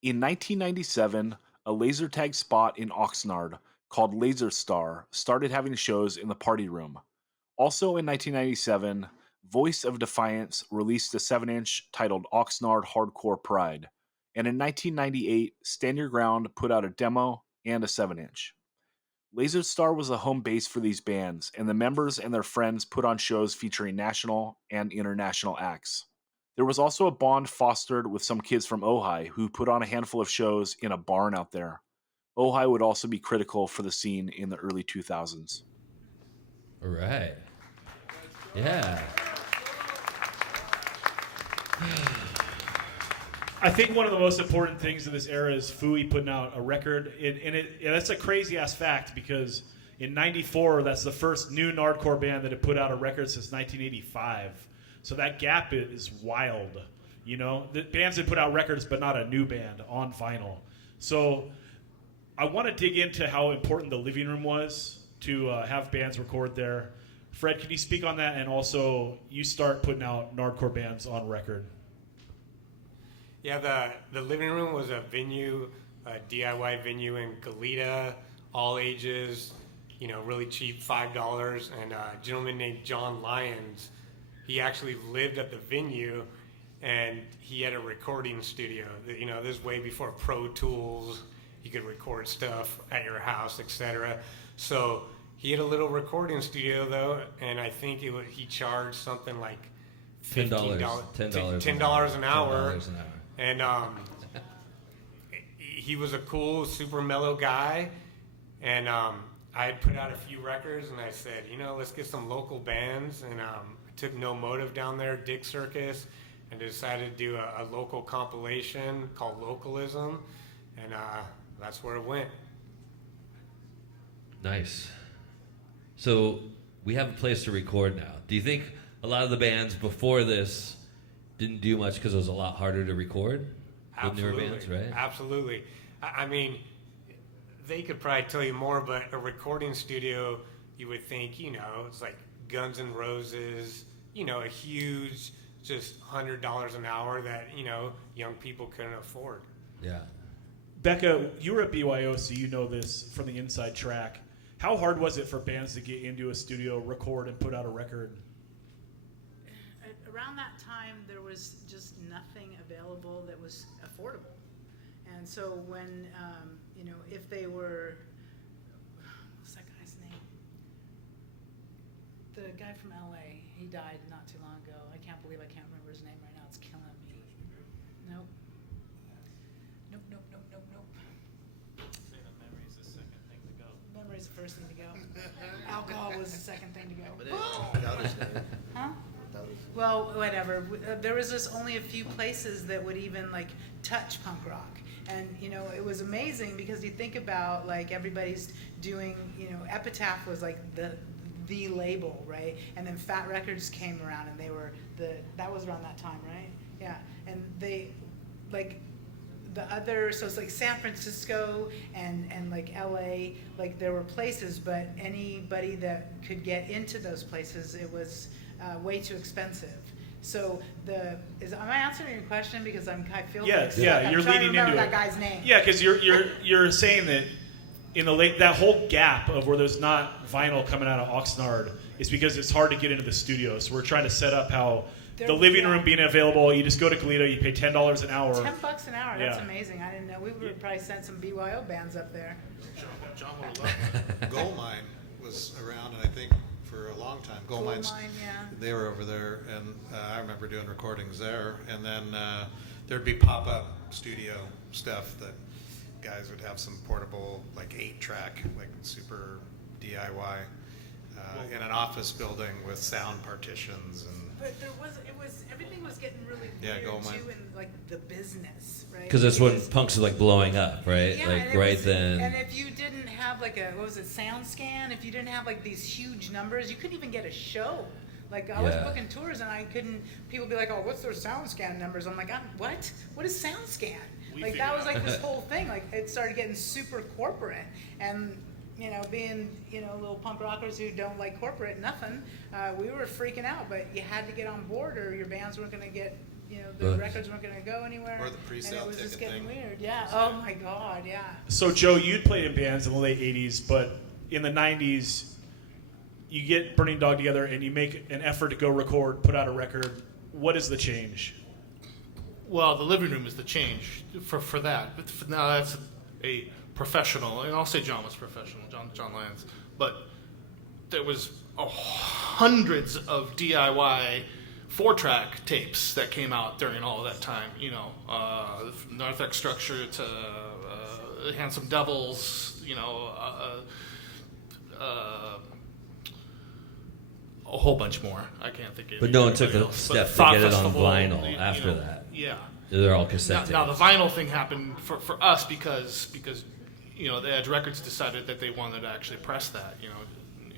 In 1997, a laser tag spot in Oxnard called Laser Star started having shows in the Party Room. Also in 1997, Voice of Defiance released a 7-inch titled Oxnard Hardcore Pride, and in 1998, Stand Your Ground put out a demo and a 7-inch. Laser Star was the home base for these bands, and the members and their friends put on shows featuring national and international acts. There was also a bond fostered with some kids from Ojai who put on a handful of shows in a barn out there. Ojai would also be critical for the scene in the early 2000s. All right. Yeah. I think one of the most important things in this era is Fooey putting out a record, and that's a crazy ass fact because in '94 that's the first new Nardcore band that had put out a record since 1985. So that gap is wild, you know. The bands had put out records, but not a new band on vinyl. So I want to dig into how important the living room was to have bands record there. Fred, can you speak on that? And also, you start putting out Nardcore bands on record. Yeah, the living room was a venue, a DIY venue in Goleta, all ages. really cheap, $5. And a gentleman named John Lyons, he actually lived at the venue, and he had a recording studio. This is way before Pro Tools. You could record stuff at your house, etc. So he had a little recording studio though, and I think he charged something like $10 $10 an hour. And he was a cool, super mellow guy. And I had put out a few records, and I said, let's get some local bands. And I took No Motive down there, Dick Circus, and decided to do a local compilation called Localism. And that's where it went. Nice. So we have a place to record now. Do you think a lot of the bands before this didn't do much because it was a lot harder to record with newer bands, right? Absolutely. I mean, they could probably tell you more, but a recording studio, you would think, it's like Guns N' Roses, a huge, just $100 an hour that, young people couldn't afford. Yeah. Becca, you were at BYO, so you know this from the inside track. How hard was it for bands to get into a studio, record, and put out a record? Around that time, there was just nothing available that was affordable. And so when, if they were, what's that guy's name? The guy from LA, he died not too long ago. I can't believe I can't remember his name right now. It's killing me. Nope. Say that memory's the second thing to go. Memory's the first thing to go. Alcohol was the second thing to go. Huh? Well, whatever. There was just only a few places that would even touch punk rock. And, it was amazing because you think about everybody's doing, Epitaph was the label, right? And then Fat Records came around and they were that was around that time, right? Yeah. And they, the other, so it's San Francisco and LA, there were places, but anybody that could get into those places, it was way too expensive. So am I answering your question? Because I feel you're leading into that guy's name. Yeah, because you're saying that in that whole gap of where there's not vinyl coming out of Oxnard is because it's hard to get into the studio. So we're trying to set up how the living room being available. You just go to Toledo, you pay $10 an hour. $10 an hour. That's Yeah. amazing. I didn't know. We would probably send some BYO bands up there. John would love that. Gold Mine was around, and I think for a long time. Gold Mines, yeah. they were over there, and I remember doing recordings there. And then there'd be pop-up studio stuff that guys would have some portable, 8-track, super DIY, in an office building with sound partitions and. But everything was getting really weird Gold Mine. too in the business, right? Because that's when punks are blowing up, right? Yeah, and right then. And if you didn't have sound scan, if you didn't have these huge numbers, you couldn't even get a show. I was booking tours and people would be like, oh, what's their sound scan numbers? I'm like, what? What is sound scan? That was this whole thing. It started getting super corporate. And, being, little punk rockers who don't like corporate, nothing, we were freaking out. But you had to get on board or your bands weren't going to get, the records weren't going to go anywhere. Or the pre-sale and it was just ticket getting thing. weird. Yeah. Oh, my God, yeah. So, Joe, you'd played in bands in the late 80s, but in the 90s, you get Burning Dog together and you make an effort to go record, put out a record. What is the change? Well, the living room is the change for that. But now that's a professional, and I'll say John was professional, John Lyons. But there was hundreds of DIY 4-track tapes that came out during all of that time. Narthex Structure to Handsome Devils, a whole bunch more. I can't think of it. But no one took the step to get it on vinyl after that. Yeah. They're all cassette Now the tapes. vinyl thing happened for us because the Edge Records decided that they wanted to actually press that,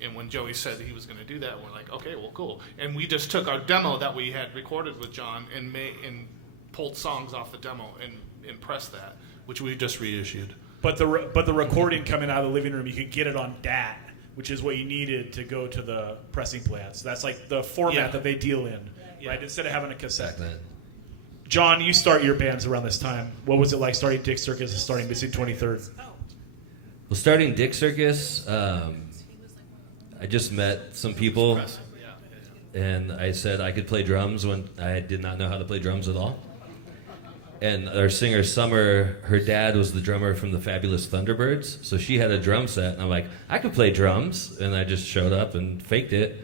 and when Joey said he was going to do that, we're like, okay, well, cool. And we just took our demo that we had recorded with John and pulled songs off the demo and pressed that, which we just reissued. But the recording coming out of the living room, you could get it on DAT, which is what you needed to go to the pressing plants. That's the format that they deal in, right? Instead of having a cassette. John, you start your bands around this time. What was it like starting Dick Circus and starting Missing 23rd? Well, starting Dick Circus, I just met some people, Impressive, yeah. and I said I could play drums when I did not know how to play drums at all. And our singer Summer, her dad was the drummer from the Fabulous Thunderbirds, so she had a drum set, and I'm like, I could play drums, and I just showed up and faked it,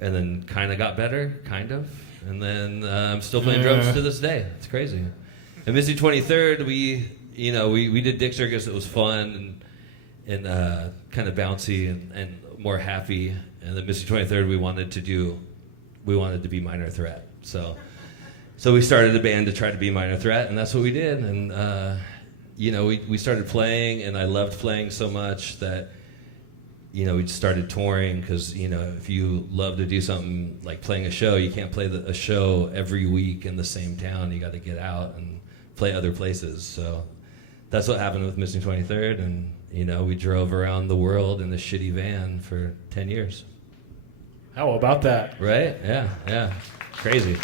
and then kind of got better, kind of, and then I'm still playing drums to this day. It's crazy. And Missy 23rd, we did Dick Circus. It was fun and kind of bouncy and more happy. And then Missy 23rd, we wanted to be Minor Threat. So we started a band to try to be Minor Threat, and that's what we did. And we started playing, and I loved playing so much that we started touring, because if you love to do something like playing a show, you can't play a show every week in the same town. You got to get out and play other places. So that's what happened with Missing 23rd, and we drove around the world in a shitty van for 10 years. How about that? Right? Yeah. Crazy.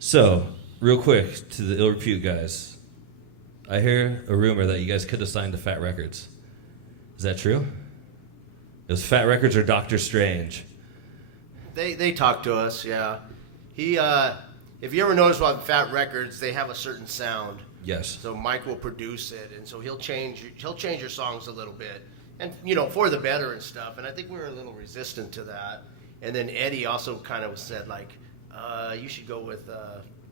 So, real quick to the Ill Repute guys. I hear a rumor that you guys could have signed to Fat Records. Is that true? It was Fat Records or Dr. Strange? They talk to us, yeah. He, if you ever notice about Fat Records, they have a certain sound. Yes. So Mike will produce it, and so he'll change your songs a little bit, and for the better and stuff. And I think we were a little resistant to that. And then Eddie also kind of said like, you should go with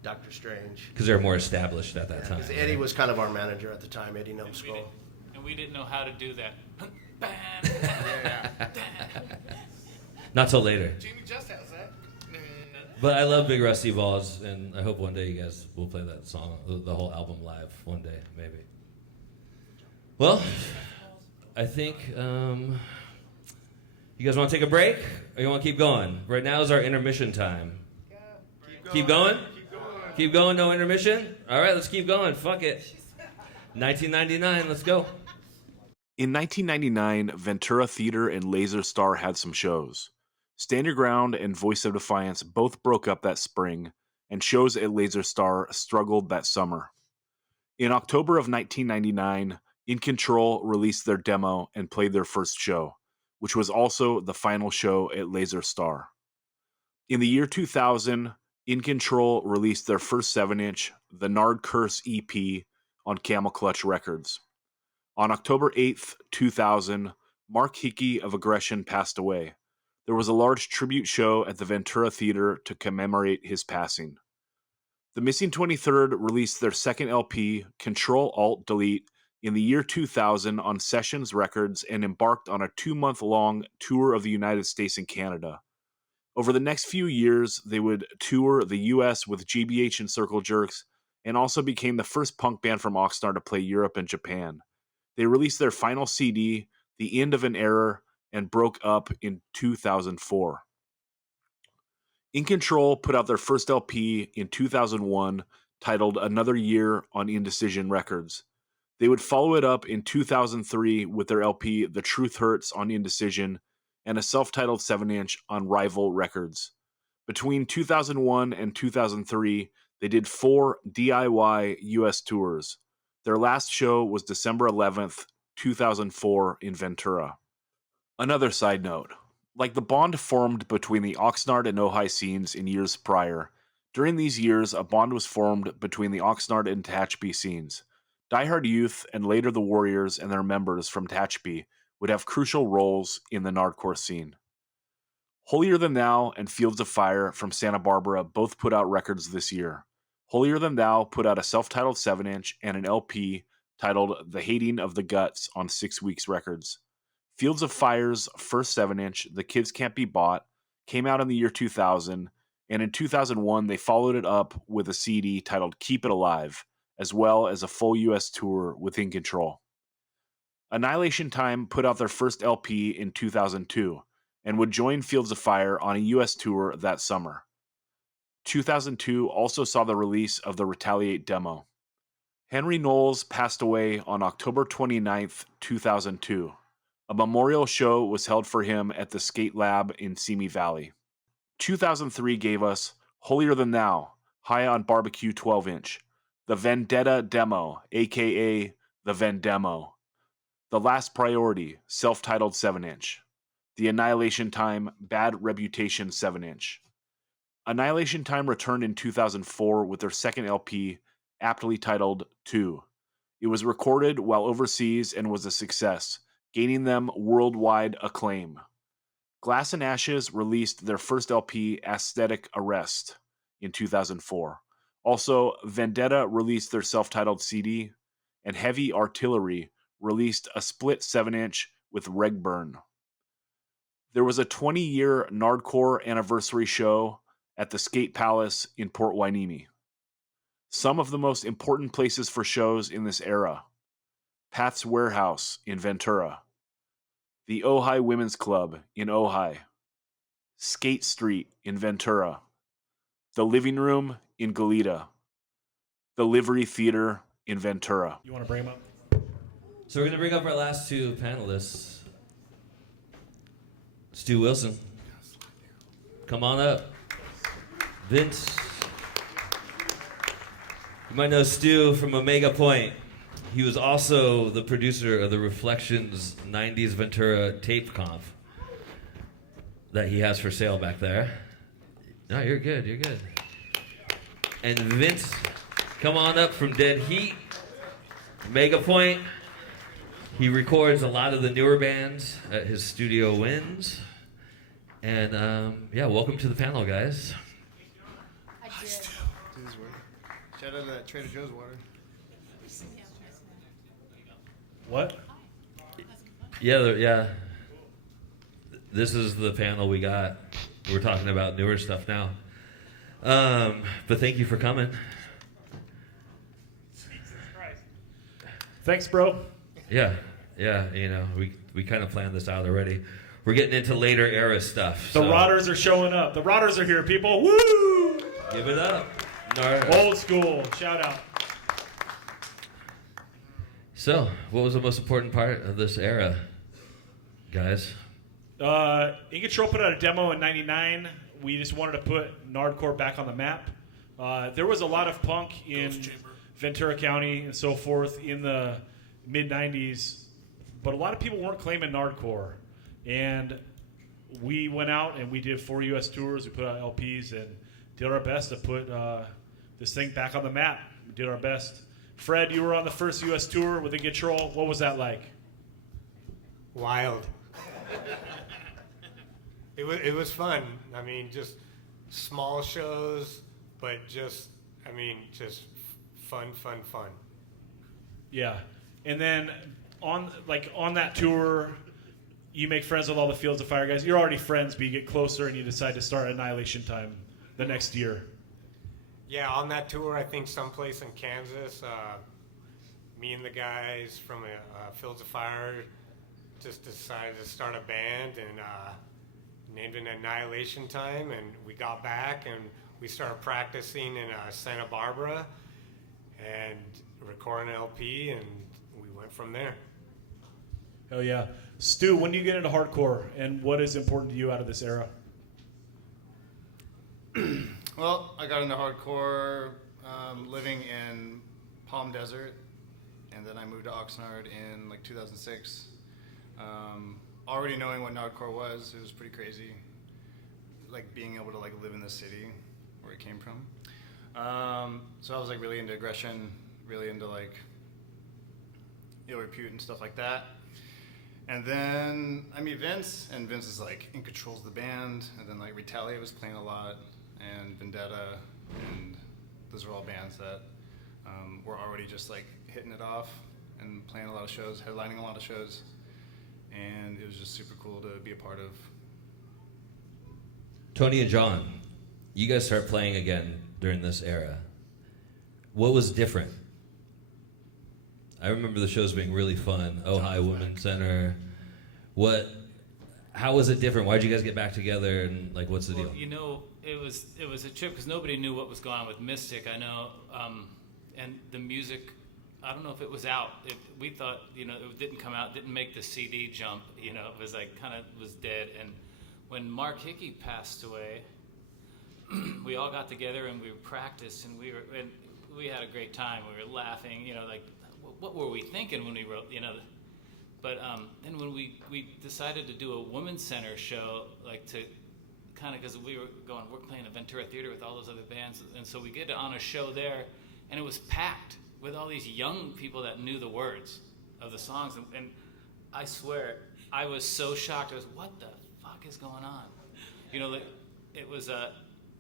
Dr. Strange. Because they were more established at that time. Because Eddie was kind of our manager at the time, Eddie Numbskull. And we didn't know how to do that. Not till later. Jamie just has that. But I love Big Rusty Balls, and I hope one day you guys will play that song, the whole album live, one day, maybe. Well, I think you guys want to take a break, or you want to keep going? Right now is our intermission time. Keep going? Keep going, no intermission? All right, let's keep going. Fuck it. 1999, let's go. In 1999, Ventura Theater and Laser Star had some shows. Stand Your Ground and Voice of Defiance both broke up that spring, and shows at Laser Star struggled that summer. In October of 1999, In Control released their demo and played their first show, which was also the final show at Laser Star. In the year 2000, In Control released their first 7-inch, the Nardcore EP, on Camel Clutch Records. On October 8th, 2000, Mark Hickey of Aggression passed away. There was a large tribute show at the Ventura Theater to commemorate his passing. The Missing 23rd released their second LP, Control-Alt-Delete, in the year 2000 on Sessions Records, and embarked on a 2-month-long tour of the United States and Canada. Over the next few years, they would tour the U.S. with GBH and Circle Jerks, and also became the first punk band from Oxnard to play Europe and Japan. They released their final CD, The End of an Era, and broke up in 2004. In Control put out their first LP in 2001, titled Another Year, on Indecision Records. They would follow it up in 2003 with their LP The Truth Hurts on Indecision, and a self-titled 7-inch on Rival Records. Between 2001 and 2003, they did 4 DIY US tours. Their last show was December 11th, 2004 in Ventura. Another side note, like the bond formed between the Oxnard and Ojai scenes in years prior, during these years a bond was formed between the Oxnard and Tehachapi scenes. Diehard Youth and later the Warriors and their members from Tehachapi would have crucial roles in the Nardcore scene. Holier Than Thou and Fields of Fire from Santa Barbara both put out records this year. Holier Than Thou put out a self-titled 7-inch and an LP titled The Hating of the Guts on 6 Weeks Records. Fields of Fire's first 7-inch, The Kids Can't Be Bought, came out in the year 2000, and in 2001 they followed it up with a CD titled Keep It Alive, as well as a full US tour with In Control. Annihilation Time put out their first LP in 2002, and would join Fields of Fire on a US tour that summer. 2002 also saw the release of the Retaliate demo. Henry Knowles passed away on October 29th, 2002. A memorial show was held for him at the Skate Lab in Simi Valley. 2003 gave us Holier Than Thou, High on Barbecue 12-inch, the Vendetta demo, aka the Vendemo, The Last Priority, self-titled 7-inch. The Annihilation Time Bad Reputation 7-inch. Annihilation Time returned in 2004 with their second LP, aptly titled 2. It was recorded while overseas and was a success, gaining them worldwide acclaim. Glass and Ashes released their first LP, Aesthetic Arrest, in 2004. Also, Vendetta released their self-titled CD, and Heavy Artillery released a split 7-inch with Regburn. There was a 20-year Nardcore anniversary show at the Skate Palace in Port Hueneme. Some of the most important places for shows in this era: Pat's Warehouse in Ventura, the Ojai Women's Club in Ojai, Skate Street in Ventura, the Living Room in Goleta, the Livery Theater in Ventura. You want to bring him up? So we're going to bring up our last two panelists. Stu Wilson, come on up. Vince. You might know Stu from Omega Point. He was also the producer of the Reflections 90s Ventura tape comp that he has for sale back there. No, you're good, you're good. And Vince, come on up from Dead Heat, Omega Point. He records a lot of the newer bands at his studio Winds. And yeah, welcome to the panel, guys. Shout out to that Trader Joe's water. What? Yeah. This is the panel we got. We're talking about newer stuff now. But thank you for coming. Thanks, bro. Yeah, you know, we kind of planned this out already. We're getting into later era stuff. The Rotters are showing up. The Rotters are here, people. Woo! Give it up. Old school. Shout out. So, what was the most important part of this era, guys? In Control put out a demo in '99. We just wanted to put Nardcore back on the map. There was a lot of punk in Ventura County and so forth in the mid-'90s, but a lot of people weren't claiming Nardcore. And we went out and we did 4 U.S. tours. We put out LPs and did our best to put this thing back on the map. We did our best. Fred, you were on the first U.S. tour with In Control. What was that like? Wild. It was fun. I mean, just small shows, but just fun. Yeah. And then on that tour, you make friends with all the Fields of Fire guys. You're already friends, but you get closer and you decide to start Annihilation Time the next year. Yeah, on that tour, I think someplace in Kansas, me and the guys from Fields of Fire just decided to start a band and named it Annihilation Time, and we got back and we started practicing in Santa Barbara and recording an LP, and we went from there. Hell yeah. Stu, when do you get into hardcore, and what is important to you out of this era? Well, I got into hardcore living in Palm Desert, and then I moved to Oxnard in like 2006. Already knowing what Nardcore was, it was pretty crazy. Like being able to like live in the city where it came from. So I was like really into Aggression, really into like Repute and stuff like that. And then I meet Vince, and Vince is like In Control's the band, and then like Retaliate was playing a lot, and Vendetta, and those are all bands that were already just like hitting it off and playing a lot of shows, headlining a lot of shows, and it was just super cool to be a part of. Tony and John, you guys start playing again during this era. What was different? I remember the shows being really fun. Ojai Women's Center. How was it different? Why'd you guys get back together, and like, what's the deal? You know, it was a trip because nobody knew what was going on with Mystic. I know, and the music. I don't know if it was out. We thought, you know, it didn't come out, didn't make the CD jump. You know, it was like kind of was dead. And when Mark Hickey passed away, we all got together and we practiced, and we had a great time. We were laughing. You know, like what were we thinking when we wrote? You know, But then when we decided to do a women's center show, like to kind of, because we're playing a Ventura Theater with all those other bands, and so we get on a show there, and it was packed with all these young people that knew the words of the songs, and I swear, I was so shocked. I was, what the fuck is going on? You know, it was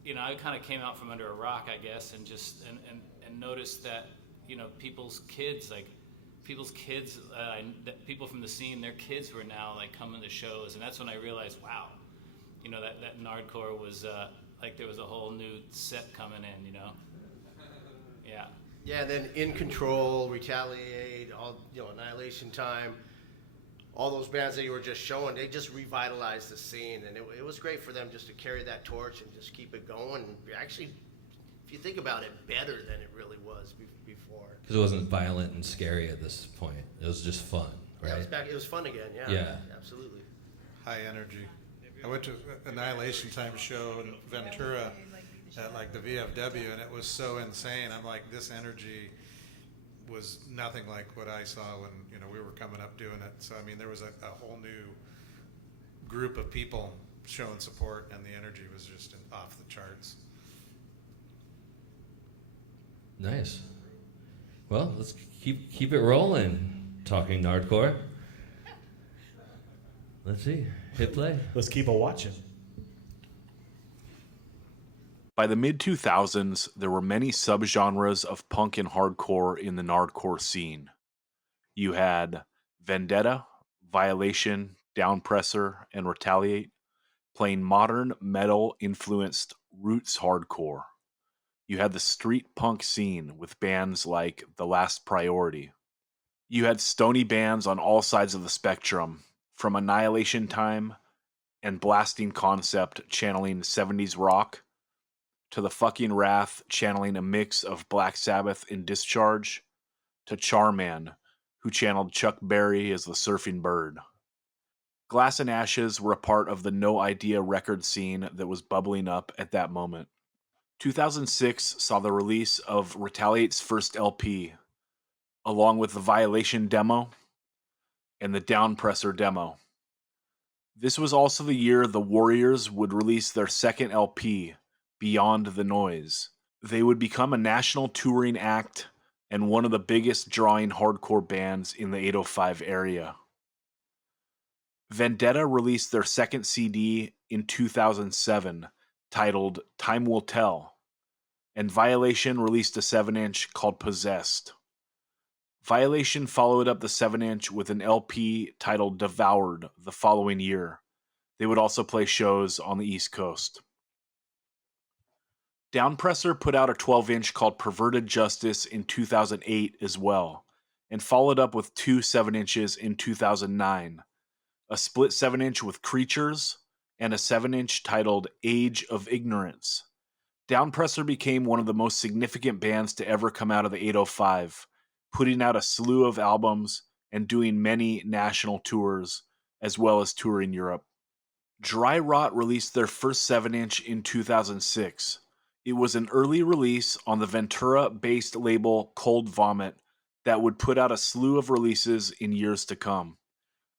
you know, I kind of came out from under a rock, I guess, and just and noticed that, you know, people's kids, that people from the scene, their kids were now like coming to shows, and that's when I realized, wow, you know, that Nardcore was like there was a whole new set coming in, you know. Yeah. Yeah, and then In Control, Retaliate, all, you know, Annihilation Time, all those bands that you were just showing, they just revitalized the scene, and it was great for them just to carry that torch and just keep it going. And actually, if you think about it, better than it really was before. Because it wasn't violent and scary at this point. It was just fun, right? Yeah, it was fun again, yeah. Yeah. Absolutely. High energy. I went to Annihilation Time show in Ventura at like the VFW, and it was so insane. I'm like, this energy was nothing like what I saw when, you know, we were coming up doing it. So I mean, there was a whole new group of people showing support, and the energy was just off the charts. Nice. Well, let's keep it rolling. Talking Nardcore. Let's see. Hit play. Let's keep a watching. By the mid-2000s, there were many subgenres of punk and hardcore in the Nardcore scene. You had Vendetta, Violation, Downpresser, and Retaliate playing modern metal-influenced roots hardcore. You had the street punk scene with bands like The Last Priority. You had stony bands on all sides of the spectrum, from Annihilation Time and Blasting Concept channeling 70s rock, to The Fucking Wrath channeling a mix of Black Sabbath and Discharge, to Charman, who channeled Chuck Berry as the Surfing Bird. Glass and Ashes were a part of the No Idea record scene that was bubbling up at that moment. 2006 saw the release of Retaliate's first LP, along with the Violation demo and the Downpresser demo. This was also the year the Warriors would release their second LP, Beyond the Noise. They would become a national touring act and one of the biggest drawing hardcore bands in the 805 area. Vendetta released their second CD in 2007, titled Time Will Tell, and Violation released a 7-inch called Possessed. Violation followed up the 7-inch with an LP titled Devoured the following year. They would also play shows on the East Coast. Downpresser put out a 12-inch called Perverted Justice in 2008 as well, and followed up with two 7-inches in 2009, a split 7-inch with Creatures, and a 7-inch titled Age of Ignorance. Downpresser became one of the most significant bands to ever come out of the 805, putting out a slew of albums and doing many national tours, as well as touring Europe. Dry Rot released their first 7-inch in 2006. It was an early release on the Ventura-based label Cold Vomit that would put out a slew of releases in years to come.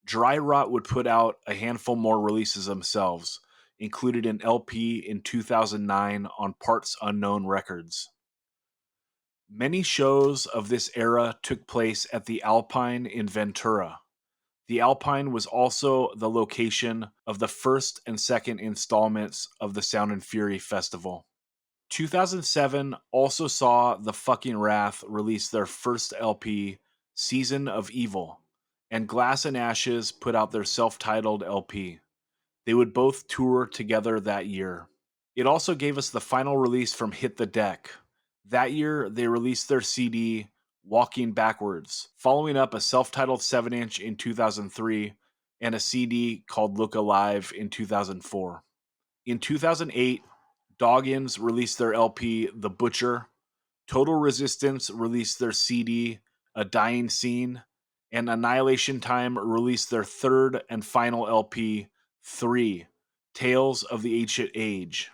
Dry Rot would put out a handful more releases themselves, included an LP in 2009 on Parts Unknown Records. Many shows of this era took place at the Alpine in Ventura. The Alpine was also the location of the first and second installments of the Sound and Fury Festival. 2007 also saw The Fucking Wrath release their first LP, Season of Evil, and Glass and Ashes put out their self-titled LP. They would both tour together that year. It also gave us the final release from Hit the Deck. That year, they released their CD, Walking Backwards, following up a self-titled 7-inch in 2003 and a CD called Look Alive in 2004. In 2008, Doggins released their LP, The Butcher. Total Resistance released their CD, A Dying Scene. And Annihilation Time released their third and final LP, 3, Tales of the Ancient Age.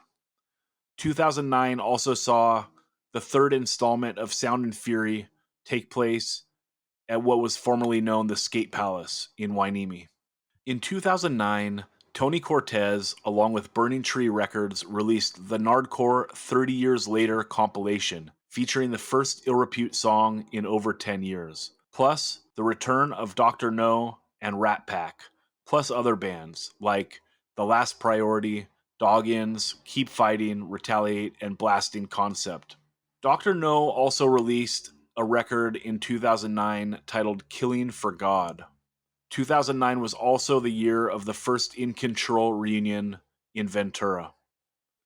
2009 also saw the third installment of Sound and Fury take place at what was formerly known the Skate Palace in Wainimi. In 2009, Tony Cortez, along with Burning Tree Records, released the Nardcore 30 Years Later compilation, featuring the first Ill Repute song in over 10 years, plus the return of Dr. No and Rat Pack, plus other bands like The Last Priority, Dog-Ins, Keep Fighting, Retaliate, and Blasting Concept. Dr. No also released a record in 2009 titled Killing for God. 2009 was also the year of the first In Control reunion in Ventura.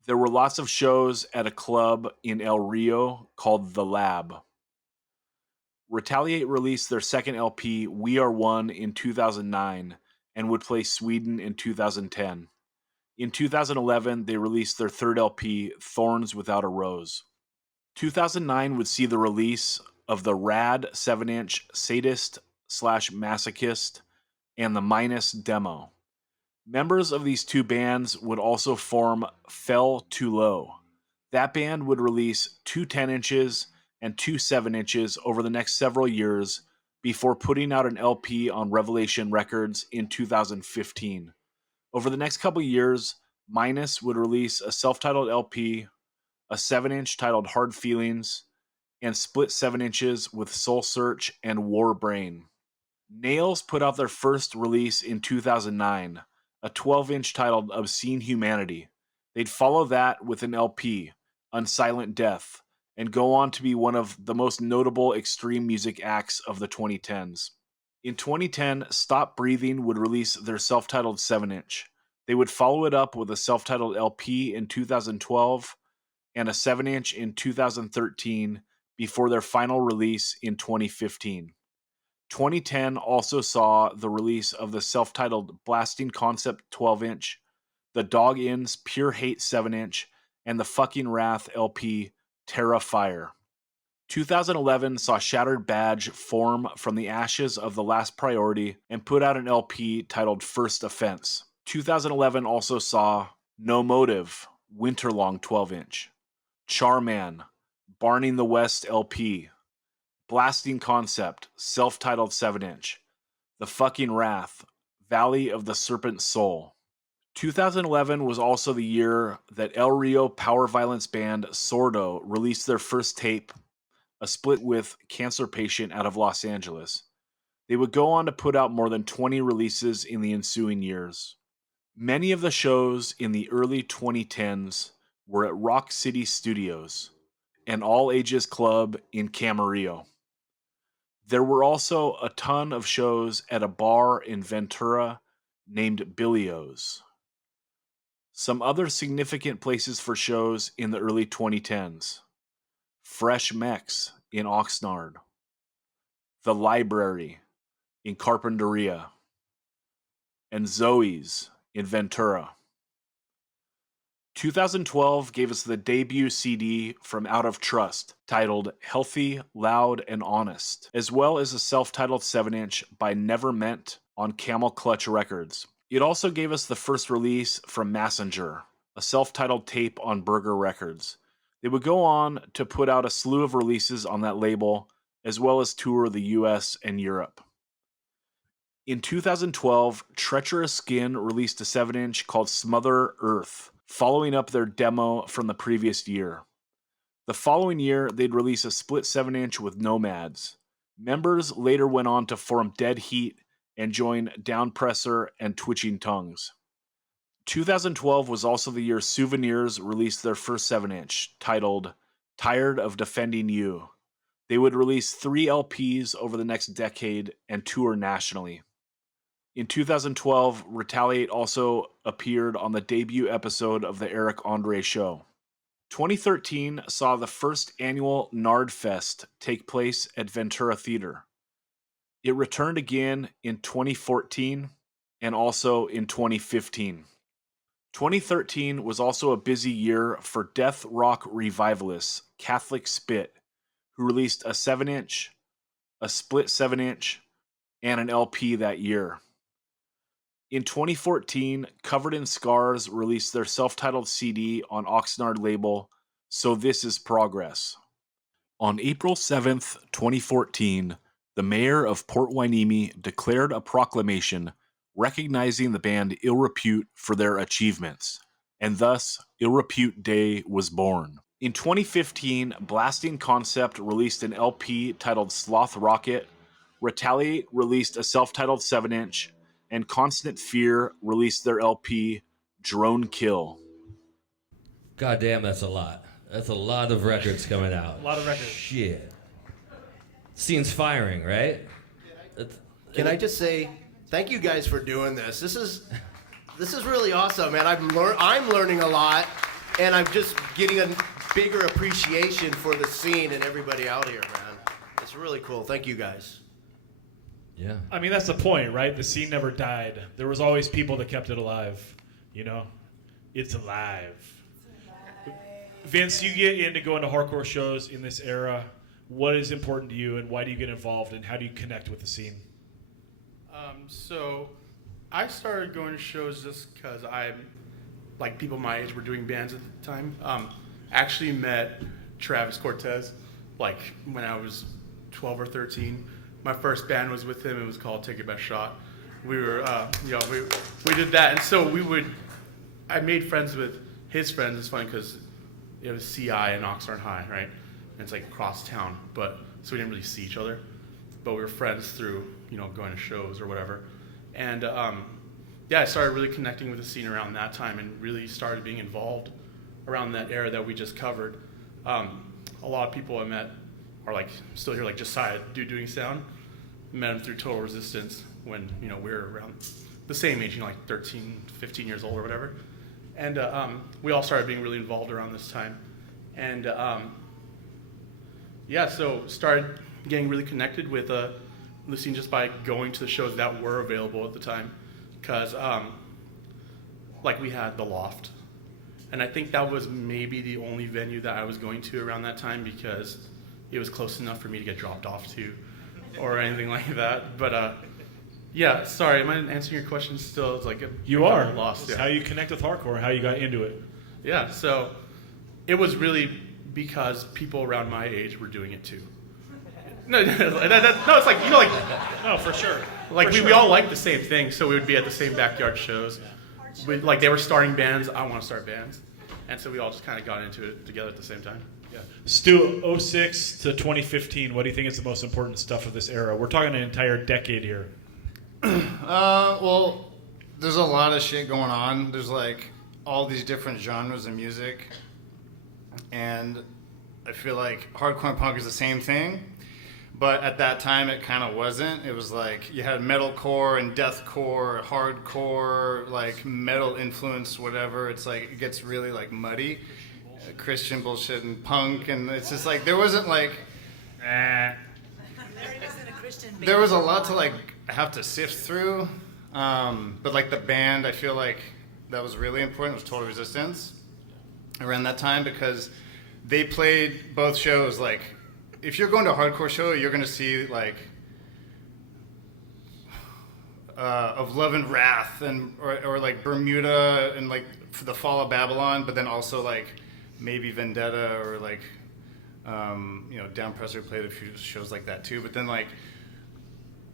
There were lots of shows at a club in El Rio called The Lab. Retaliate released their second LP, We Are One, in 2009 and would play Sweden in 2010. In 2011, they released their third LP, Thorns Without a Rose. 2009 would see the release of the Rad 7-inch Sadist/Masochist and the Minus demo. Members of these two bands would also form Fell Too Low. That band would release 2 10-inches and 2 7-inches over the next several years before putting out an LP on Revelation Records in 2015. Over the next couple years, Minus would release a self-titled LP, a 7-inch titled Hard Feelings, and split 7-inches with Soul Search and War Brain. Nails put out their first release in 2009, a 12-inch titled Obscene Humanity. They'd follow that with an LP, Unsilent Death, and go on to be one of the most notable extreme music acts of the 2010s. In 2010, Stop Breathing would release their self-titled 7-inch. They would follow it up with a self-titled LP in 2012 and a 7-inch in 2013 before their final release in 2015. 2010 also saw the release of the self-titled Blasting Concept 12-inch, the Dog-Ins Pure Hate 7-inch, and the Fucking Wrath LP Terra Fire. 2011 saw Shattered Badge form from the ashes of The Last Priority and put out an LP titled First Offense. 2011 also saw No Motive, Winterlong 12-inch, Charman, Barning the West LP, Blasting Concept, self-titled 7-inch, The Fucking Wrath, Valley of the Serpent Soul. 2011 was also the year that El Rio power violence band Sordo released their first tape, a split with Cancer Patient out of Los Angeles. They would go on to put out more than 20 releases in the ensuing years. Many of the shows in the early 2010s were at Rock City Studios, an all-ages club in Camarillo. There were also a ton of shows at a bar in Ventura named Billy's. Some other significant places for shows in the early 2010s. Fresh Mex in Oxnard. The Library in Carpinteria. And Zoe's in Ventura. 2012 gave us the debut CD from Out of Trust, titled Healthy, Loud, and Honest, as well as a self-titled 7-inch by Never Meant on Camel Clutch Records. It also gave us the first release from Messenger, a self-titled tape on Burger Records. They would go on to put out a slew of releases on that label, as well as tour the US and Europe. In 2012, Treacherous Skin released a 7-inch called Smother Earth, following up their demo from the previous year. The following year, they'd release a split 7-inch with Nomads. Members later went on to form Dead Heat and join Downpresser and Twitching Tongues. 2012 was also the year Souvenirs released their first 7-inch, titled Tired of Defending You. They would release 3 LPs over the next decade and tour nationally. In 2012, Retaliate also appeared on the debut episode of The Eric Andre Show. 2013 saw the first annual Nardfest take place at Ventura Theater. It returned again in 2014 and also in 2015. 2013 was also a busy year for death rock revivalists Catholic Spit, who released a 7-inch, a split 7-inch, and an LP that year. In 2014, Covered in Scars released their self-titled CD on Oxnard label, So This Is Progress. On April 7th, 2014, the mayor of Port Hueneme declared a proclamation recognizing the band Ill Repute for their achievements, and thus Ill Repute Day was born. In 2015, Blasting Concept released an LP titled Sloth Rocket, Retaliate released a self-titled 7-inch, and Constant Fear released their LP Drone Kill. God damn, that's a lot. That's a lot of records coming out. A lot of records. Shit. Scene's firing, right? Can I just say, thank you guys for doing this. This is really awesome, man. I'm learning a lot, and I'm just getting a bigger appreciation for the scene and everybody out here, man. It's really cool. Thank you guys. Yeah. I mean, that's the point, right? The scene never died. There was always people that kept it alive. You know, it's alive. Vince, you get into going to hardcore shows in this era. What is important to you, and why do you get involved, and how do you connect with the scene? So I started going to shows just because like people my age were doing bands at the time. Actually met Travis Cortez like when I was 12 or 13. My first band was with him. It was called Take Your Best Shot. We were, we did that, and so I made friends with his friends. It's funny because it was CI and Oxnard High, right? And it's like across town, so we didn't really see each other, but we were friends through, going to shows or whatever. And I started really connecting with the scene around that time and really started being involved around that era that we just covered. A lot of people I met are like still here, like Josiah, doing sound. Met him through Total Resistance when, we were around the same age, like 13, 15 years old or whatever. And we all started being really involved around this time. And so started getting really connected with the scene just by going to the shows that were available at the time. Because like we had the Loft. And I think that was maybe the only venue that I was going to around that time because it was close enough for me to get dropped off to or anything like that. But sorry, am I answering your question still? It's like You are. Lost. It's how you connect with hardcore, how you got into it. Yeah, so it was really because people around my age were doing it too. No, it's like, No, for sure. like For we sure. all liked the same thing, so we would be at the same backyard shows. Like they were starting bands, I want to start bands. And so we all just kind of got into it together at the same time. Yeah. Stu, 06 to 2015, what do you think is the most important stuff of this era? We're talking an entire decade here. Well, there's a lot of shit going on. There's like all these different genres of music, and I feel like hardcore punk is the same thing, but at that time it kind of wasn't. It was like you had metalcore and deathcore, hardcore, like metal influence, whatever. It's like it gets really like muddy, Christian bullshit and punk, and it's just like there wasn't like. There was a lot to like have to sift through, but like the band, I feel like that was really important. Was Total Resistance around that time because they played both shows. Like, if you're going to a hardcore show, you're gonna see like Of Love and Wrath and or like Bermuda and like for the Fall of Babylon, but then also like maybe Vendetta or like Downpressor played a few shows like that too. But then like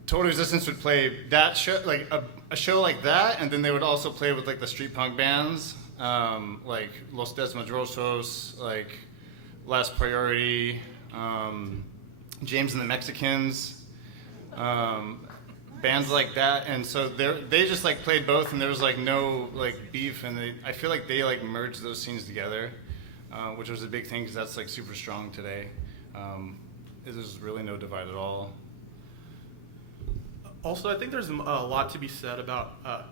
Total Resistance would play that show, like a show like that, and then they would also play with like the street punk bands, like Los Desmadrosos, like Last Priority, James and the Mexicans, bands like that. And so they just like played both, and there was like no like beef, and I feel like they like merged those scenes together, which was a big thing because that's like super strong today. There's really no divide at all. Also, I think there's a lot to be said about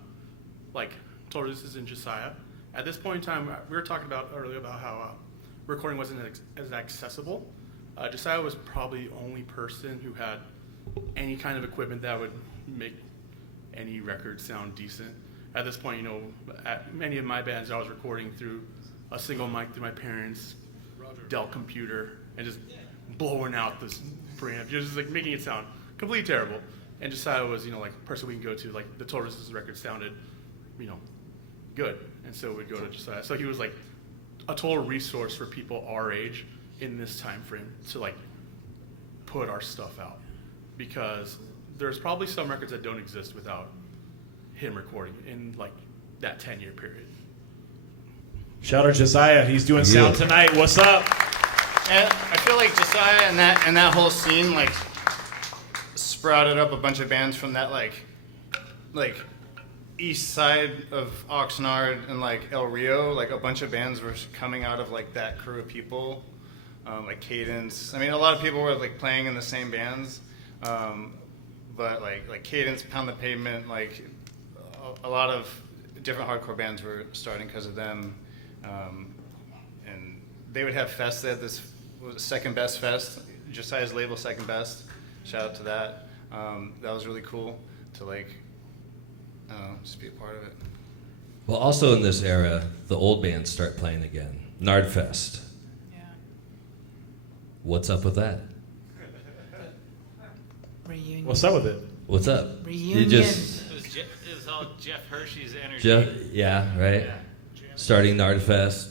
like Total Resistance and Josiah. At this point in time, we were talking about earlier about how recording wasn't as accessible. Josiah was probably the only person who had any kind of equipment that would make any record sound decent. At this point, at many of my bands, I was recording through a single mic through my parents' Dell computer and just blowing out this preamp, just like making it sound completely terrible. And Josiah was, like a person we can go to, like the Total Resistance record sounded, good. And so we'd go to Josiah. So he was like a total resource for people our age in this time frame to like put our stuff out. because there's probably some records that don't exist without him recording in like that 10-year period. Shout out Josiah. He's doing sound tonight. What's up? And I feel like Josiah and that whole scene like sprouted up a bunch of bands from that like east side of Oxnard and like El Rio. Like a bunch of bands were coming out of like that crew of people, like Cadence. I mean, a lot of people were like playing in the same bands, but like Cadence, Pound the Pavement, like a lot of different hardcore bands were starting because of them. And they would have fests. They had this was Second Best Fest, Josiah's label Second Best. Shout out to that. That was really cool to like just be a part of it. Well, also in this era, the old bands start playing again. Nardfest. Yeah. What's up with that? Reunion. What's up with it? What's up? Reunion. You just It was all Jeff Hershey's energy. yeah, right. Yeah. Starting Nardfest,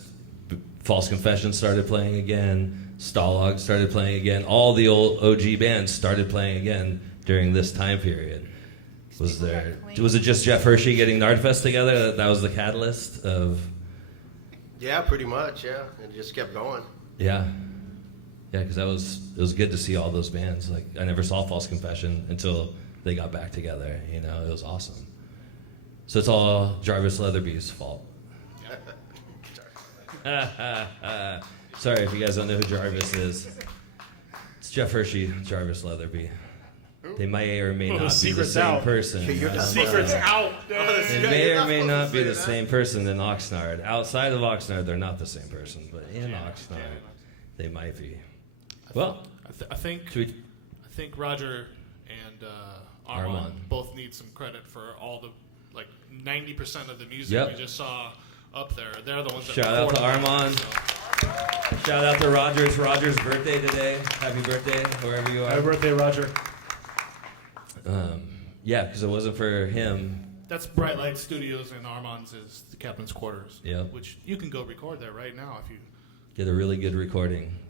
False Confession started playing again. Stalag started playing again. All the old OG bands started playing again during this time period. Was it just Jeff Hershey getting Nardfest together? That was the catalyst of. Yeah, pretty much. Yeah, it just kept going. Yeah, because it was good to see all those bands. Like I never saw False Confession until they got back together. You know, it was awesome. So it's all Jarvis Leatherby's fault. Sorry if you guys don't know who Jarvis is. It's Jeff Hershey, Jarvis Leatherby. They may or may not be the secret's same out. person. Secret's out. They may or may not be the same person in Oxnard. Outside of Oxnard, they're not the same person, but in Oxnard, they might be. Well, I think Roger and Armand Armand both need some credit for all the like 90% of the music Yep. we just saw up there. They're the ones that shout out to recorded it, Armand. so. Shout out to Roger. It's Roger's birthday today. Happy birthday, wherever you are. Happy birthday, Roger. Yeah, because it wasn't for him. That's Bright Light Studios, and Armand's is the captain's quarters. Yep. Which you can go record there right now if you. Get a really good recording.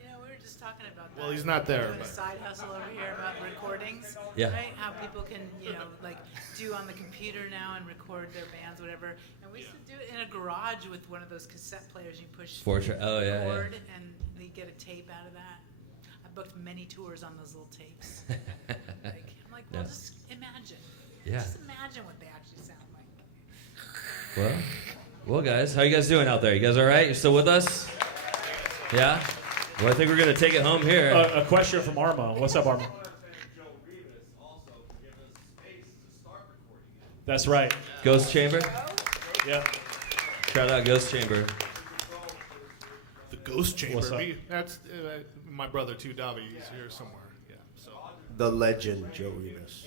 You know, we were just talking about that. Well, he's not there, Doing a but- side hustle over here about recordings. Yeah. Right? How people can, like do on the computer now and record their bands, whatever. And we used to do it in a garage with one of those cassette players you push record, and they get a tape out of that. I booked many tours on those little tapes. I'm like, well, just imagine. Yeah. Just imagine what they actually sound like. Well, guys, how you guys doing out there? You guys all right? You still with us? Yeah? Well, I think we're going to take it home here. A question from Armand. What's up, Armand? That's right. Ghost Chamber? Yep. Shout out Ghost Chamber. The Ghost Chamber. What's up? That's my brother too, Davi. He's here somewhere. Yeah. So. The legend, Joe Rivas.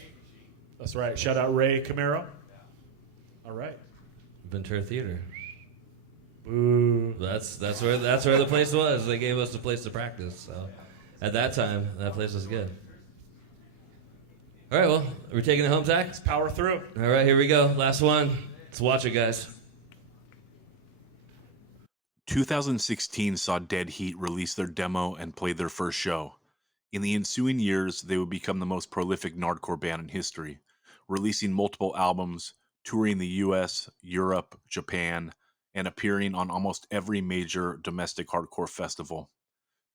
That's right. Shout out Ray Camaro. All right. Ventura Theater. Boo. That's where the place was. They gave us a place to practice. So at that time, that place was good. All right, well, are we taking it home, Zach? Let's power through. All right, here we go. Last one. Let's watch it, guys. 2016 saw Dead Heat release their demo and play their first show. In the ensuing years, they would become the most prolific Nardcore band in history, releasing multiple albums, touring the US, Europe, Japan, and appearing on almost every major domestic hardcore festival.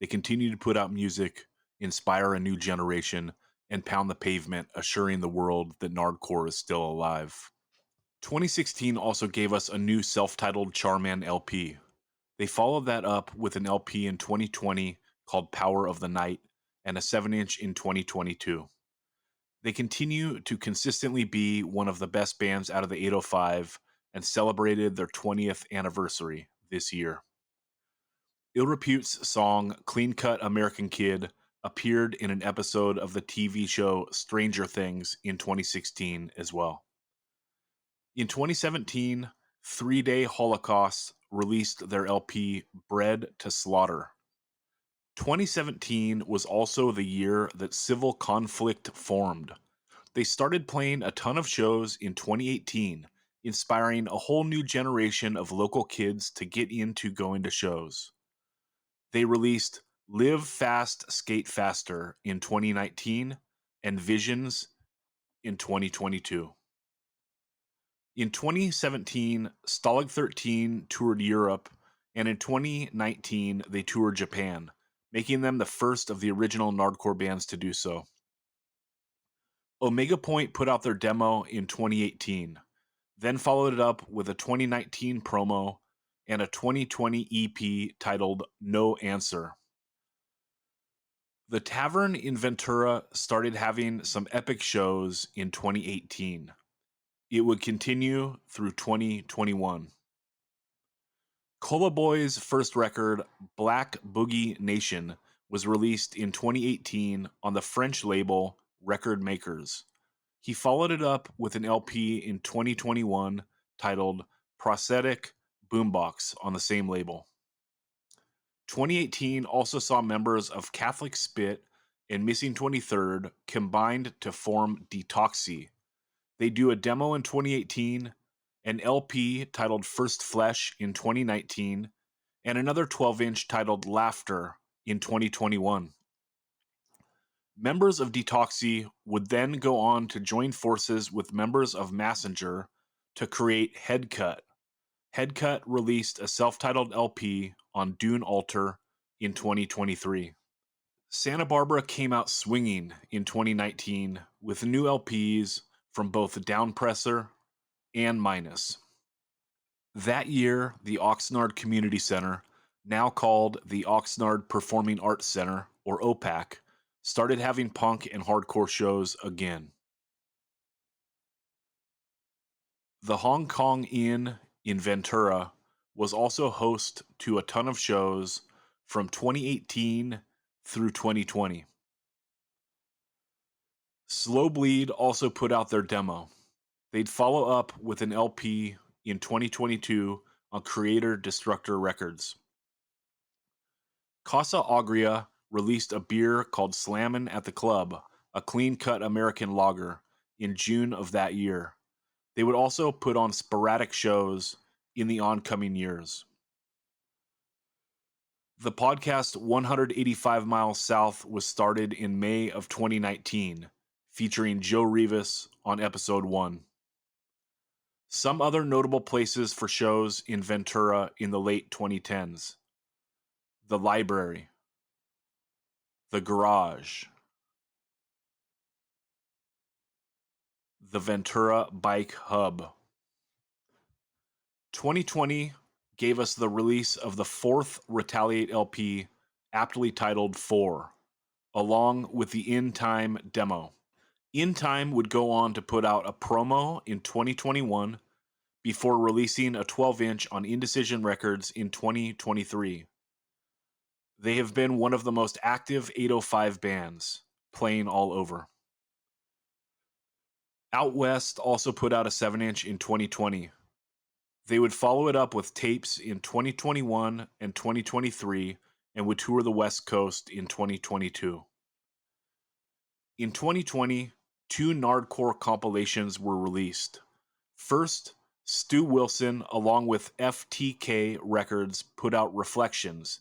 They continue to put out music, inspire a new generation, and pound the pavement, assuring the world that Nardcore is still alive. 2016 also gave us a new self-titled Charman LP. They followed that up with an LP in 2020 called Power of the Night and a 7-inch in 2022. They continue to consistently be one of the best bands out of the 805 and celebrated their 20th anniversary this year. Ill Repute's song Clean Cut American Kid appeared in an episode of the TV show Stranger Things in 2016 as well. In 2017, 3 Day Holocaust released their LP Bred to Slaughter. 2017 was also the year that Civil Conflict formed. They started playing a ton of shows in 2018, inspiring a whole new generation of local kids to get into going to shows. They released Live Fast, Skate Faster in 2019, and Visions in 2022. In 2017, Stalag 13 toured Europe, and in 2019, they toured Japan, making them the first of the original Nardcore bands to do so. Omega Point put out their demo in 2018, then followed it up with a 2019 promo and a 2020 EP titled No Answer. The Tavern in Ventura started having some epic shows in 2018. It would continue through 2021. Cola Boy's first record, Black Boogie Nation, was released in 2018 on the French label Record Makers. He followed it up with an LP in 2021 titled Prosthetic Boombox on the same label. 2018 also saw members of Catholic Spit and Missing 23rd combined to form Detoxy. They do a demo in 2018, an LP titled First Flesh in 2019, and another 12-inch titled Laughter in 2021. Members of Detoxy would then go on to join forces with members of Messenger to create Headcut. Headcut released a self-titled LP on Dune Altar in 2023. Santa Barbara came out swinging in 2019 with new LPs from both Downpresser and Minus. That year, the Oxnard Community Center, now called the Oxnard Performing Arts Center, or OPAC, started having punk and hardcore shows again. The Hong Kong Inn in Ventura was also host to a ton of shows from 2018 through 2020. Slow Bleed also put out their demo. They'd follow up with an LP in 2022 on Creator Destructor Records. Casa Agria released a beer called Slammin' at the Club, a clean-cut American lager, in June of that year. They would also put on sporadic shows in the oncoming years. The podcast 185 Miles South was started in May of 2019, featuring Joe Rivas on episode 1. Some other notable places for shows in Ventura in the late 2010s. The Library. The Garage. The Ventura Bike Hub. 2020 gave us the release of the fourth Retaliate LP, aptly titled 4, along with the In Time demo. In Time would go on to put out a promo in 2021 before releasing a 12-inch on Indecision Records in 2023. They have been one of the most active 805 bands, playing all over. Out West also put out a 7-inch in 2020. They would follow it up with tapes in 2021 and 2023 and would tour the West Coast in 2022. In 2020, 2 Nardcore compilations were released. First, Stu Wilson, along with FTK Records, put out Reflections,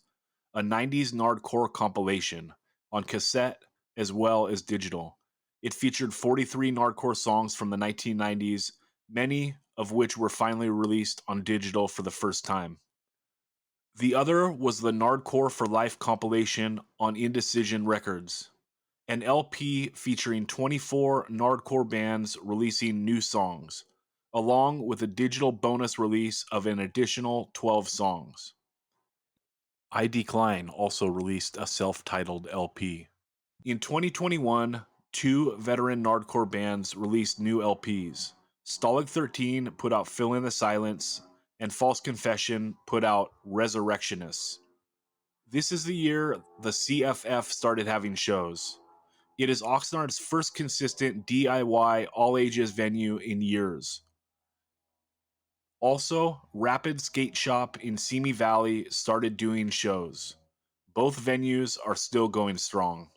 a 90s Nardcore compilation, on cassette as well as digital. It featured 43 Nardcore songs from the 1990s, many of which were finally released on digital for the first time. The other was the Nardcore for Life compilation on Indecision Records, an LP featuring 24 Nardcore bands releasing new songs, along with a digital bonus release of an additional 12 songs. I Decline also released a self-titled LP. In 2021, 2 veteran Nardcore bands released new LPs. Stalag 13 put out Fill in the Silence, and False Confession put out Resurrectionists. This is the year the CFF started having shows. It is Oxnard's first consistent DIY all-ages venue in years. Also, Rapid Skate Shop in Simi Valley started doing shows. Both venues are still going strong.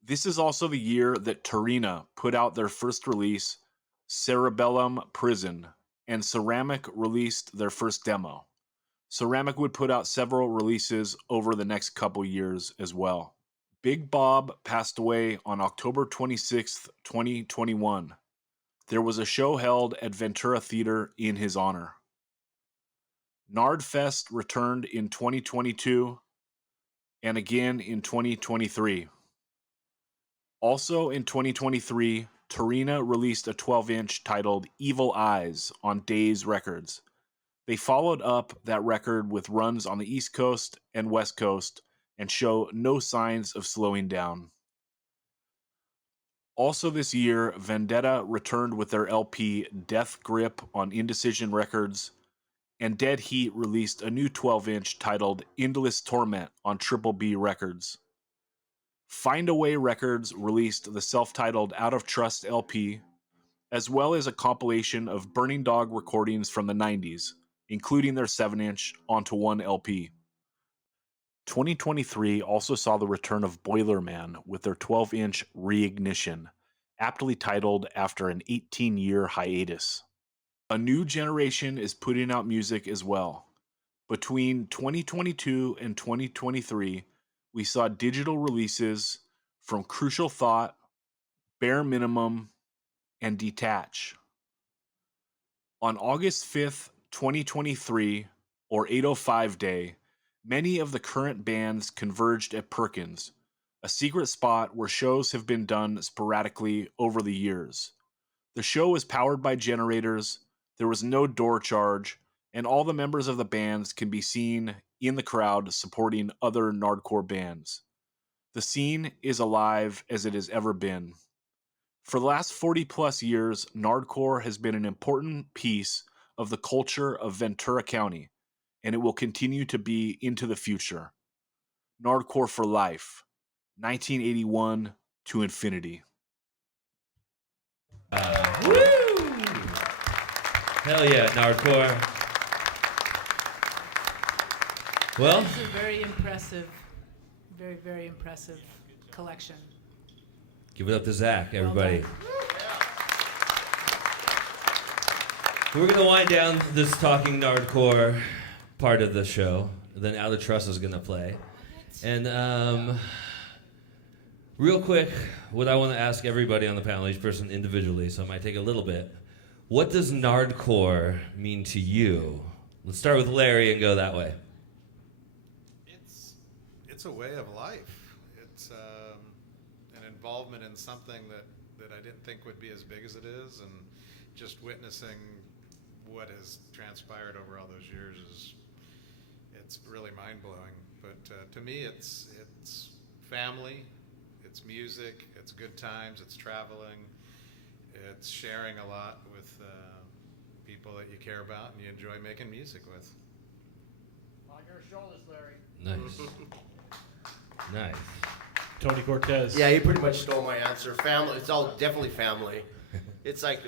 This is also the year that Tarina put out their first release, Cerebellum Prison, and Ceramic released their first demo. Ceramic would put out several releases over the next couple years as well. Big Bob passed away on October 26th, 2021. There was a show held at Ventura Theater in his honor. Nardfest returned in 2022 and again in 2023. Also in 2023, Tarina released a 12-inch titled Evil Eyes on Days Records. They followed up that record with runs on the East Coast and West Coast and show no signs of slowing down. Also this year, Vendetta returned with their LP Death Grip on Indecision Records, and Dead Heat released a new 12-inch titled Endless Torment on Triple B Records. Findaway Records released the self-titled Out of Trust LP, as well as a compilation of Burning Dog recordings from the 90s, including their 7-inch onto one LP. 2023 also saw the return of Boilerman with their 12-inch Reignition, aptly titled after an 18-year hiatus. A new generation is putting out music as well. Between 2022 and 2023, we saw digital releases from Crucial Thought, Bare Minimum, and Detach. On August 5th, 2023, or 805 Day, many of the current bands converged at Perkins, a secret spot where shows have been done sporadically over the years. The show was powered by generators, there was no door charge, and all the members of the bands can be seen in the crowd supporting other Nardcore bands. The scene is alive as it has ever been. For the last 40 plus years, Nardcore has been an important piece of the culture of Ventura County, and it will continue to be into the future. Nardcore for life, 1981 to infinity. Woo! Hell yeah, Nardcore. Well, It's a very impressive, very, very impressive collection. give it up to Zach, everybody. Well We're going to wind down this Talking Nardcore part of the show. Then Out of Trust is going to play. And real quick, what I want to ask everybody on the panel, each person individually, so it might take a little bit. What does Nardcore mean to you? Let's start with Larry and go that way. It's a way of life. It's an involvement in something that I didn't think would be as big as it is, and just witnessing what has transpired over all those years it's really mind-blowing. But to me, it's family, it's music, it's good times, it's traveling, it's sharing a lot with people that you care about and you enjoy making music with. On your shoulders, Larry. Nice. Nice. Tony Cortez. Yeah, he pretty much stole my answer. Family, it's all definitely family. It's like,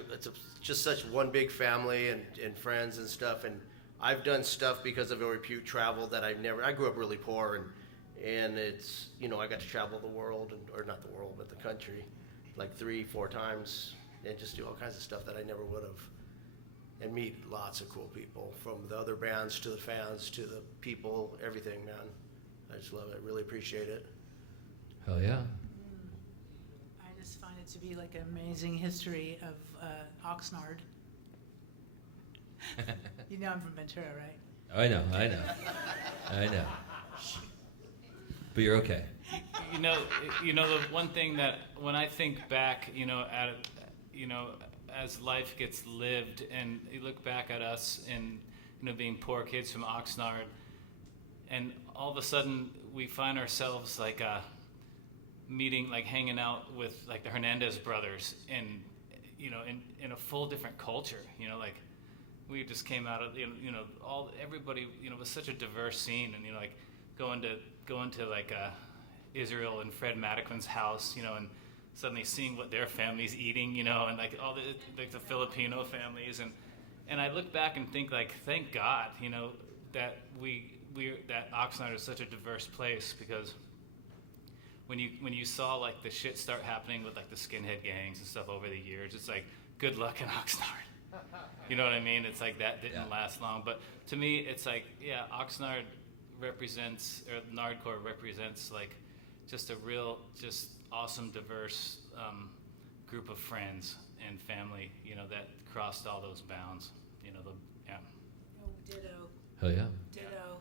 just such one big family and friends and stuff. And I've done stuff because of Repute travel that I grew up really poor, and it's, I got to travel the world, or not the world, but the country, like 3-4 times, and just do all kinds of stuff that I never would have. And meet lots of cool people, from the other bands to the fans to the people, everything, man. I just love it, really appreciate it. Hell yeah. I just find it to be like an amazing history of Oxnard. You know I'm from Ventura, right? I know. But you're okay. The one thing that when I think back, as life gets lived, and you look back at us and being poor kids from Oxnard, and all of a sudden we find ourselves like meeting, like hanging out with like the Hernandez brothers, and in a full different culture. Like we just came out of everybody was such a diverse scene, and like going to like Israel and Fred Madiquin's house, and suddenly seeing what their family's eating, and like all the Filipino families, and I look back and think, like, thank God, that that Oxnard is such a diverse place, because when you saw like the shit start happening with like the skinhead gangs and stuff over the years, it's like, good luck in Oxnard. You know what I mean? It's like that didn't last long. But to me, it's like, yeah, Oxnard represents, or Nardcore represents like just a real, just awesome, diverse group of friends and family, you know, that crossed all those bounds. You know, yeah. Oh, ditto. Hell yeah. Ditto.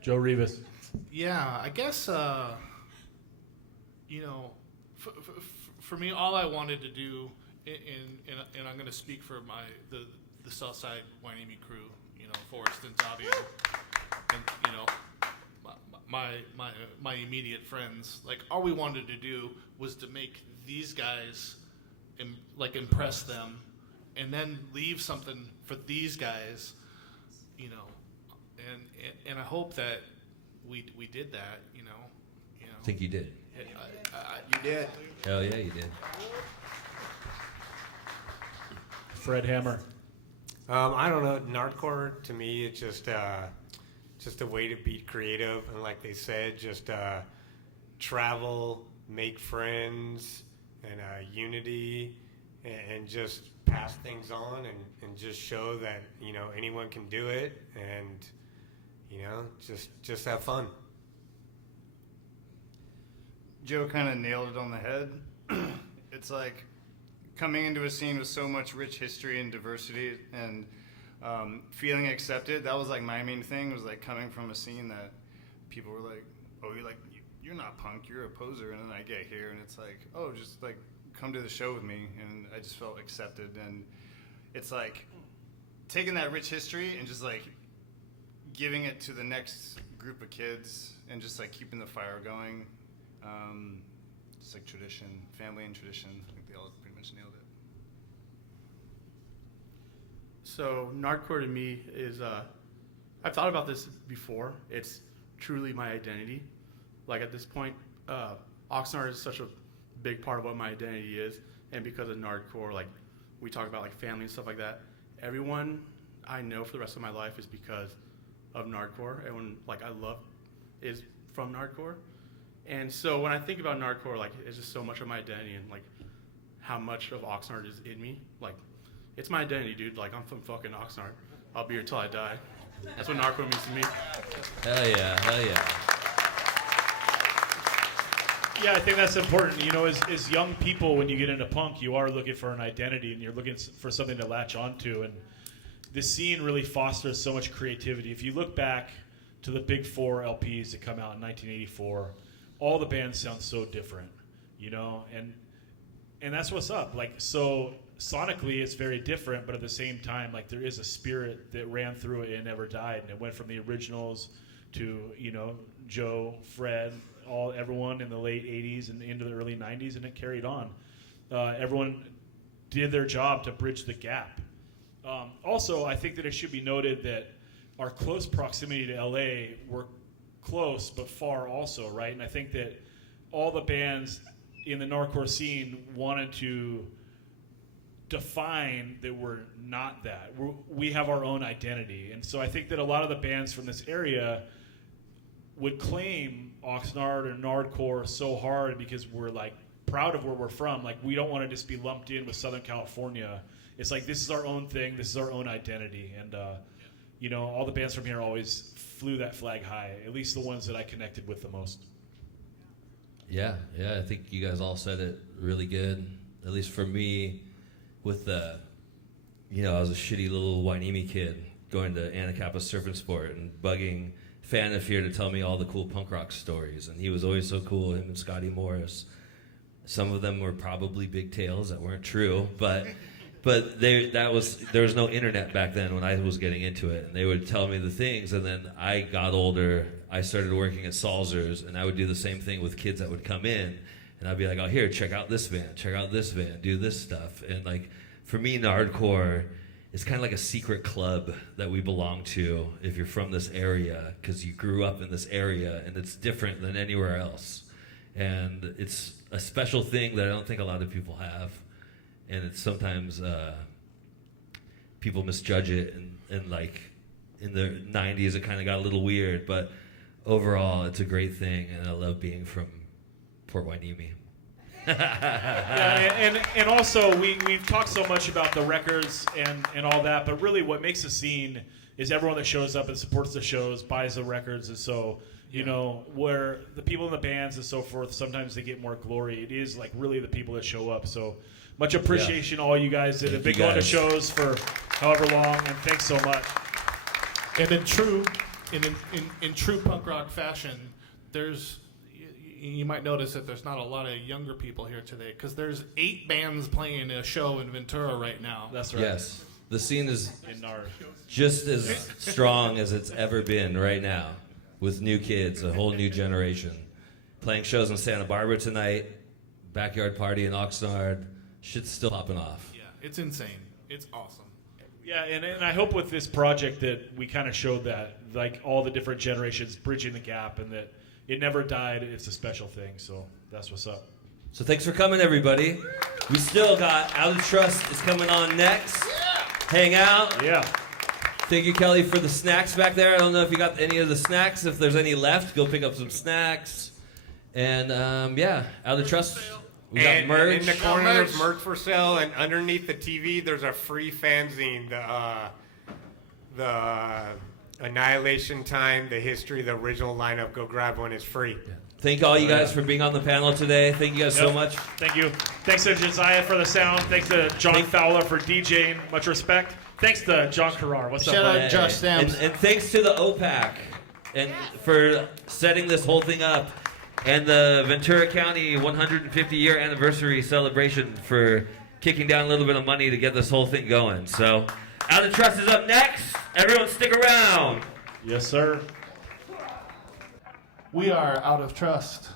Joe Rivas. Yeah, I guess, you know, for me, all I wanted to do, and I'm going to speak for the Southside Huanimi crew, you know, Forrest and Zabia, and, you know, my immediate friends. Like, all we wanted to do was to make these guys, impress them, and then leave something for these guys, you know, and I hope that we did that, you know. I think you did. You did. Hell yeah, you did. Fred Hammer. I don't know. Nardcore to me, it's just a way to be creative, and like they said, just travel, make friends, and just just pass things on and just show that, you know, anyone can do it, and, you know, just have fun. Joe kind of nailed it on the head. It's like coming into a scene with so much rich history and diversity and feeling accepted. That was like my main thing, was like coming from a scene that people were like, oh, you're not punk, you're a poser. And then I get here and it's like, oh, just like come to the show with me. And I just felt accepted. And it's like taking that rich history and just like giving it to the next group of kids and just like keeping the fire going. Just like tradition, family and tradition. I think they all pretty much nailed it. So Nardcore to me is, I've thought about this before. It's truly my identity. Like at this point, Oxnard is such a big part of what my identity is. And because of Nardcore, like we talk about like family and stuff like that, everyone I know for the rest of my life is because of Nardcore. Everyone like I love is from Nardcore. And so when I think about Nardcore, like it's just so much of my identity and like how much of Oxnard is in me. Like it's my identity, dude. Like I'm from fucking Oxnard. I'll be here till I die. That's what Nardcore means to me. Hell yeah, hell yeah. Yeah, I think that's important. You know, as young people, when you get into punk, you are looking for an identity and you're looking for something to latch onto. And this scene really fosters so much creativity. If you look back to the big 4 LPs that come out in 1984, all the bands sound so different, you know, and that's what's up. Like, so sonically it's very different, but at the same time, like there is a spirit that ran through it and never died, and it went from the originals to, you know, Joe, Fred, everyone in the late 80s and into the early 90s, and it carried on. Everyone did their job to bridge the gap. Also, I think that it should be noted that our close proximity to LA were close but far also, right? And I think that all the bands in the Nardcore scene wanted to define that we're not that. We have our own identity. And so I think that a lot of the bands from this area would claim Oxnard or Nardcore so hard because we're like proud of where we're from. Like we don't want to just be lumped in with Southern California. It's like this is our own thing, this is our own identity. And you know, all the bands from here always flew that flag high, at least the ones that I connected with the most. Yeah, I think you guys all said it really good. At least for me, with the, you know, I was a shitty little Huanimi kid going to Anacapa Surf and Sport and bugging Fan of Fear to tell me all the cool punk rock stories. And he was always so cool, him and Scotty Morris. Some of them were probably big tales that weren't true, but there was no internet back then when I was getting into it, and they would tell me the things, and then I got older, I started working at Salzer's, and I would do the same thing with kids that would come in, and I'd be like, oh, here, check out this band, do this stuff. And like, for me, Nardcore is kind of like a secret club that we belong to if you're from this area, because you grew up in this area, and it's different than anywhere else. And it's a special thing that I don't think a lot of people have. And it's sometimes people misjudge it, and like in the 90s it kind of got a little weird, but overall it's a great thing, and I love being from Port Hueneme. Yeah, and also we've talked so much about the records and all that, but really what makes a scene is everyone that shows up and supports the shows, buys the records, and so you know where the people in the bands and so forth, sometimes they get more glory. It is like really the people that show up. So much appreciation to all you guys that have been going to shows for however long, and thanks so much. And in true punk rock fashion, you might notice that there's not a lot of younger people here today because there's 8 bands playing a show in Ventura right now. That's right. Yes. The scene is In Nard. just as strong as it's ever been right now, with new kids, a whole new generation. Playing shows in Santa Barbara tonight, backyard party in Oxnard. Shit's still popping off. Yeah, it's insane. It's awesome. Yeah, and I hope with this project that we kind of showed that, like all the different generations bridging the gap, and that it never died. It's a special thing, so that's what's up. So thanks for coming, everybody. We still got Out of Trust is coming on next. Hang out. Yeah. Thank you, Kelly, for the snacks back there. I don't know if you got any of the snacks. If there's any left, go pick up some snacks. And Out of Trust. We got merch. In the corner, there's merch for sale, and underneath the TV, there's a free fanzine. The Annihilation Time, the history, the original lineup. Go grab one; it's free. Yeah. Thank all you guys for being on the panel today. Thank you guys so much. Thank you. Thanks to Josiah for the sound. Thanks to John Fowler for DJing. Much respect. Thanks to John Carrar. What's Shout up, out Josh Stamps. And thanks to the OPAC and for setting this whole thing up. And the Ventura County 150-year anniversary celebration for kicking down a little bit of money to get this whole thing going. So, Out of Trust is up next. Everyone stick around. Yes, sir. We are Out of Trust.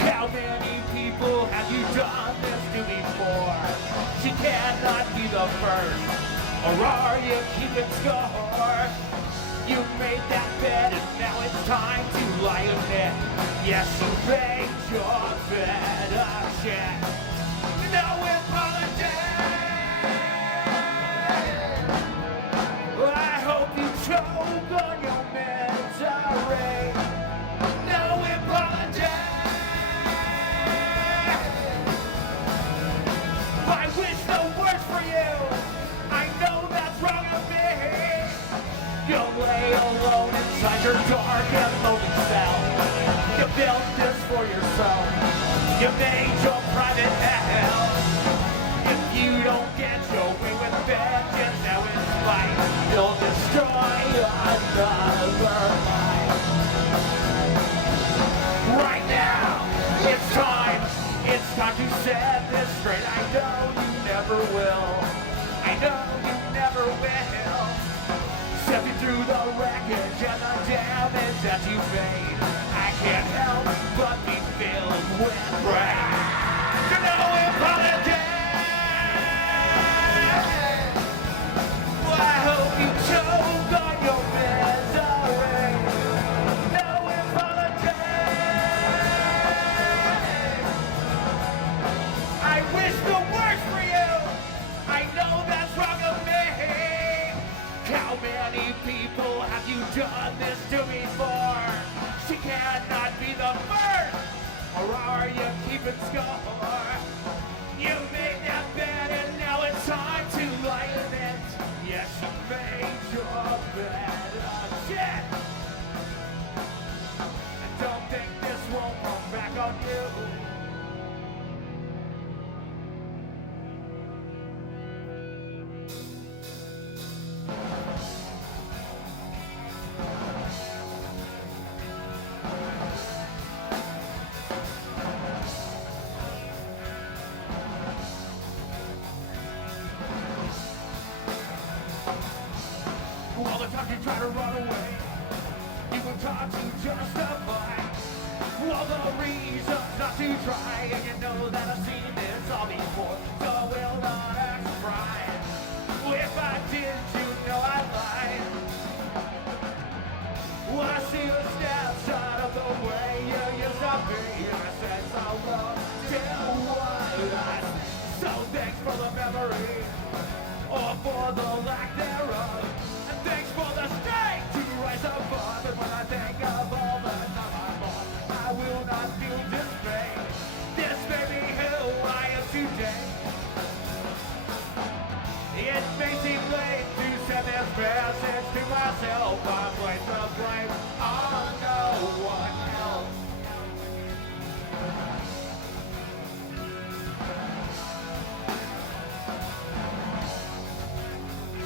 How many people have you done this to before? She cannot be the first, or are you keeping score? You made that bed and now it's time to lie in it. Yes, you made your bed of shit. No apology. I hope you choke on your misery. No apology. I wish the worst for you. I know that's wrong of me. You'll lay alone inside your dark and lonely cell. You built this for yourself. You made your private hell. If you don't get your way with vengeance, now it's fight. You'll destroy another life. Right now, it's time. It's time to set this straight. I know you never will. I know you never will. Stepping through the wreckage and the damage that you made, I can't help but be filled with rage. No apology. I hope you choke on your misery. No apology. I wish the worst for you. I know that's wrong of me. How many people have you done this to before? She cannot be the first, or are you keeping score? You made that bed and now it's time to lie in it. Yes, you made your bed of shit. I don't think this won't come back on you. you try to run away. You were taught to justify all the reasons not to try, and you know that I've seen this all before, so I will not act surprised. If I did, you know I lied. When I see the snapshot of the way you used to be, I said so long, tell what I say. So thanks for the memory, or for the lack thereof, and thanks for the strength to rise above. And when I think of all the time I lost, I will not feel dismay. This may be who I am today. It may seem late to send this message to myself. I place the blame on no one else.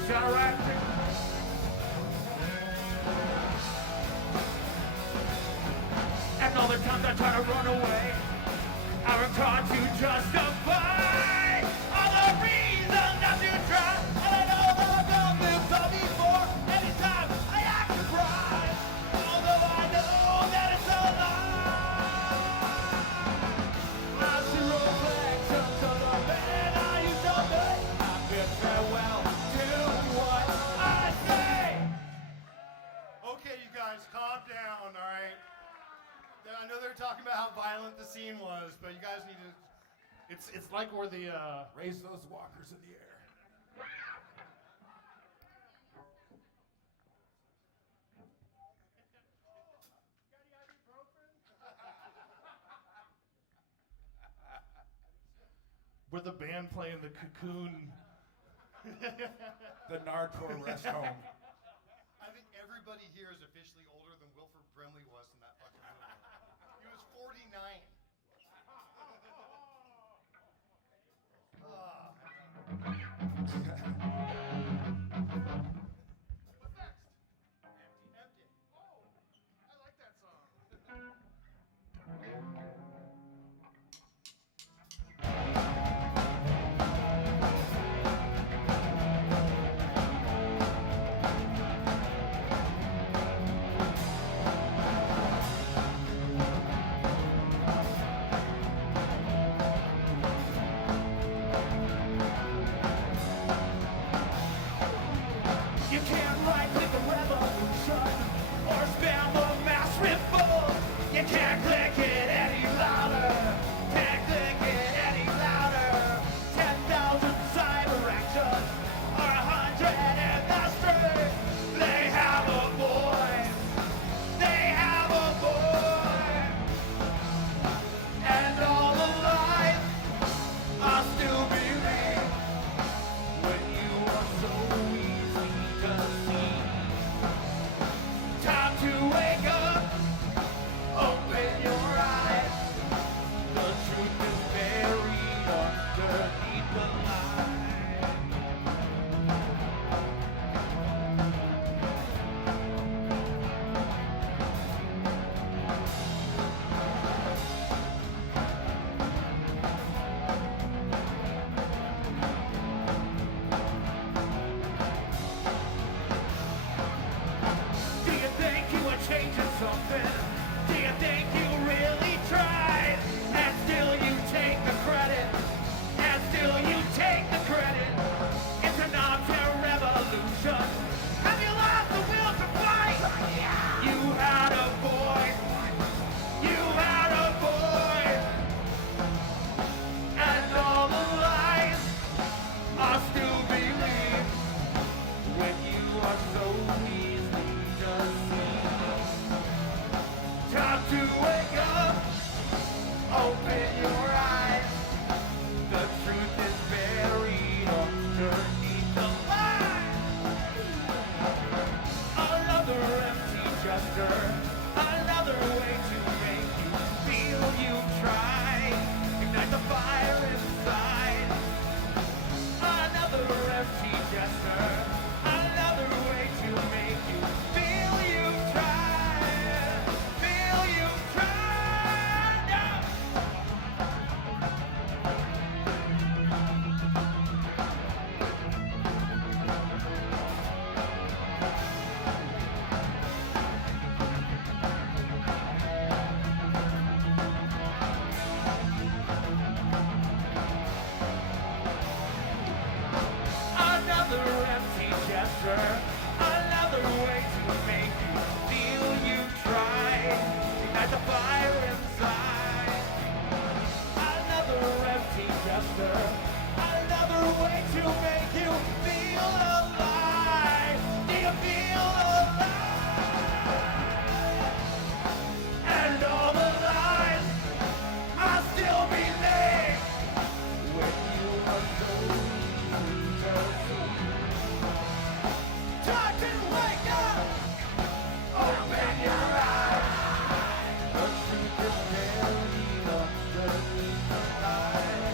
Sound right? And all the times I try to run away, I'm taught to justify all the reasons not to try. And I know that I've done this all before. Anytime I act surprised, although I know that it's a lie. I see reflections of the man I used to be. I bid farewell to what I say. Okay, you guys, calm down, all right? I know they're talking about how violent the scene was, but you guys need to. It's like we're the raise those walkers in the air. We're the band playing the Cocoon. The Nardcore Rest Home. I think everybody here is officially older than Wilford Brimley was in that fucking movie. He was 49. What's next? Empty. Oh, I like that song. You can't right-click the revolution or spam the mass revolt. You can't click it any louder. Can't click it any louder. 10,000 cyber actions or 100 in the street. They have a voice. They have a voice. And all the lies I still believe when you are so easy to see. Time to wake up, open your eyes. The truth is buried underneath the lie. Do you think you were changing something? Do you think you really tried? And still you take the credit. And still you take the credit. It's an armchair revolution. Have you lost the will to fight? You had a voice. You had a voice. And all the lies I still believe when you are so easily just seen. Time to wake up, open your eyes. The truth is buried underneath the lies. Another empty gesture, another way to make you feel you tried. Ignite the fire inside. Another empty gesture, another way to make you feel you tried. Feel you tried. Yeah. jester. Another way to make you feel you tried. Ignite the fire inside. Another empty jester. Another way to make you feel alive. Do you feel alive? And all the lies I'll still be made when you are so easy to see. Time to wake up, open your eyes. The truth is buried underneath the lies.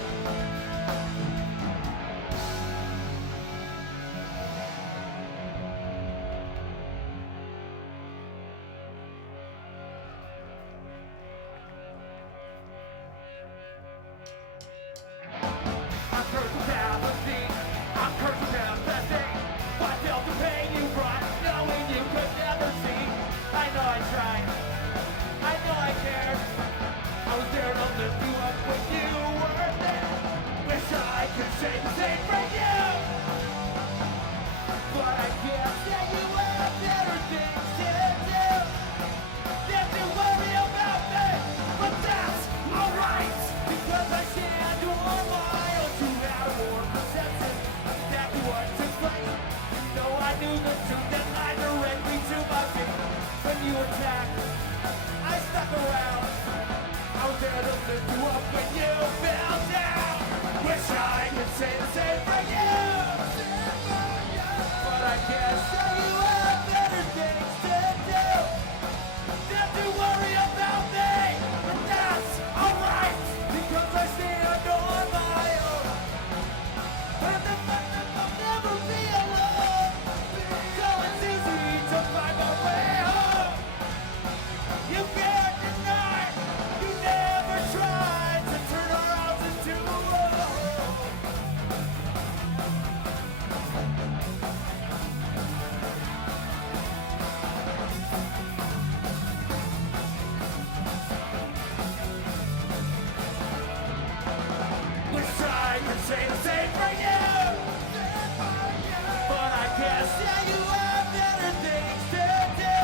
I'm cursed with apathy, I'm cursed with empathy. What felt the pain you brought, knowing you could never see. I know I tried, I know I cared. I was there to lift you up when you were there. Wish I could say the same for you, but I can't say you have better things to do than to worry about me. But that's alright, because I stand on my own to have more perception of exactly what took place. You know I knew the truth that lied directly to my face. When you attacked, I stuck around. I was there to lift you up when you fell down. Wish I could say the same for you, but I can't say you have better things to do than to worry about me. But that's alright, because I stand on my own. And the fact that I'll never be alone, so it's easy to find my way home. You can't deny, you never tried to turn our house into a home. Wish I could say the same for you, but I can't say you have better things to do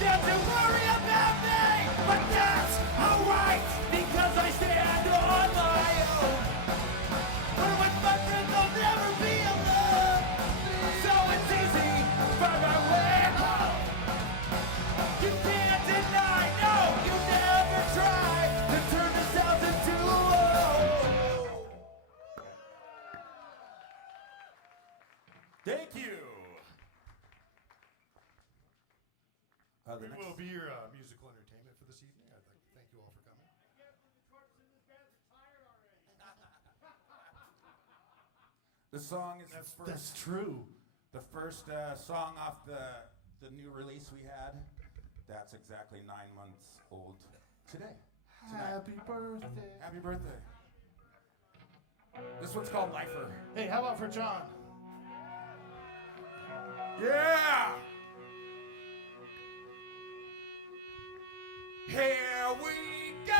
than to worry about me. But that's alright, because I stand on my own. But with my friends I'll never be alone, so it's easy to find my way home. You can't deny, no, you never tried to turn this house into a home. Thank you. The We next- will be your musical entertainment for this evening. I'd like to thank you all for coming. The song is That's true. The first song off the new release we had. That's exactly 9 months old today. Happy birthday. Happy birthday. This one's called Lifer. Hey, how about for John? Yeah! Here we go!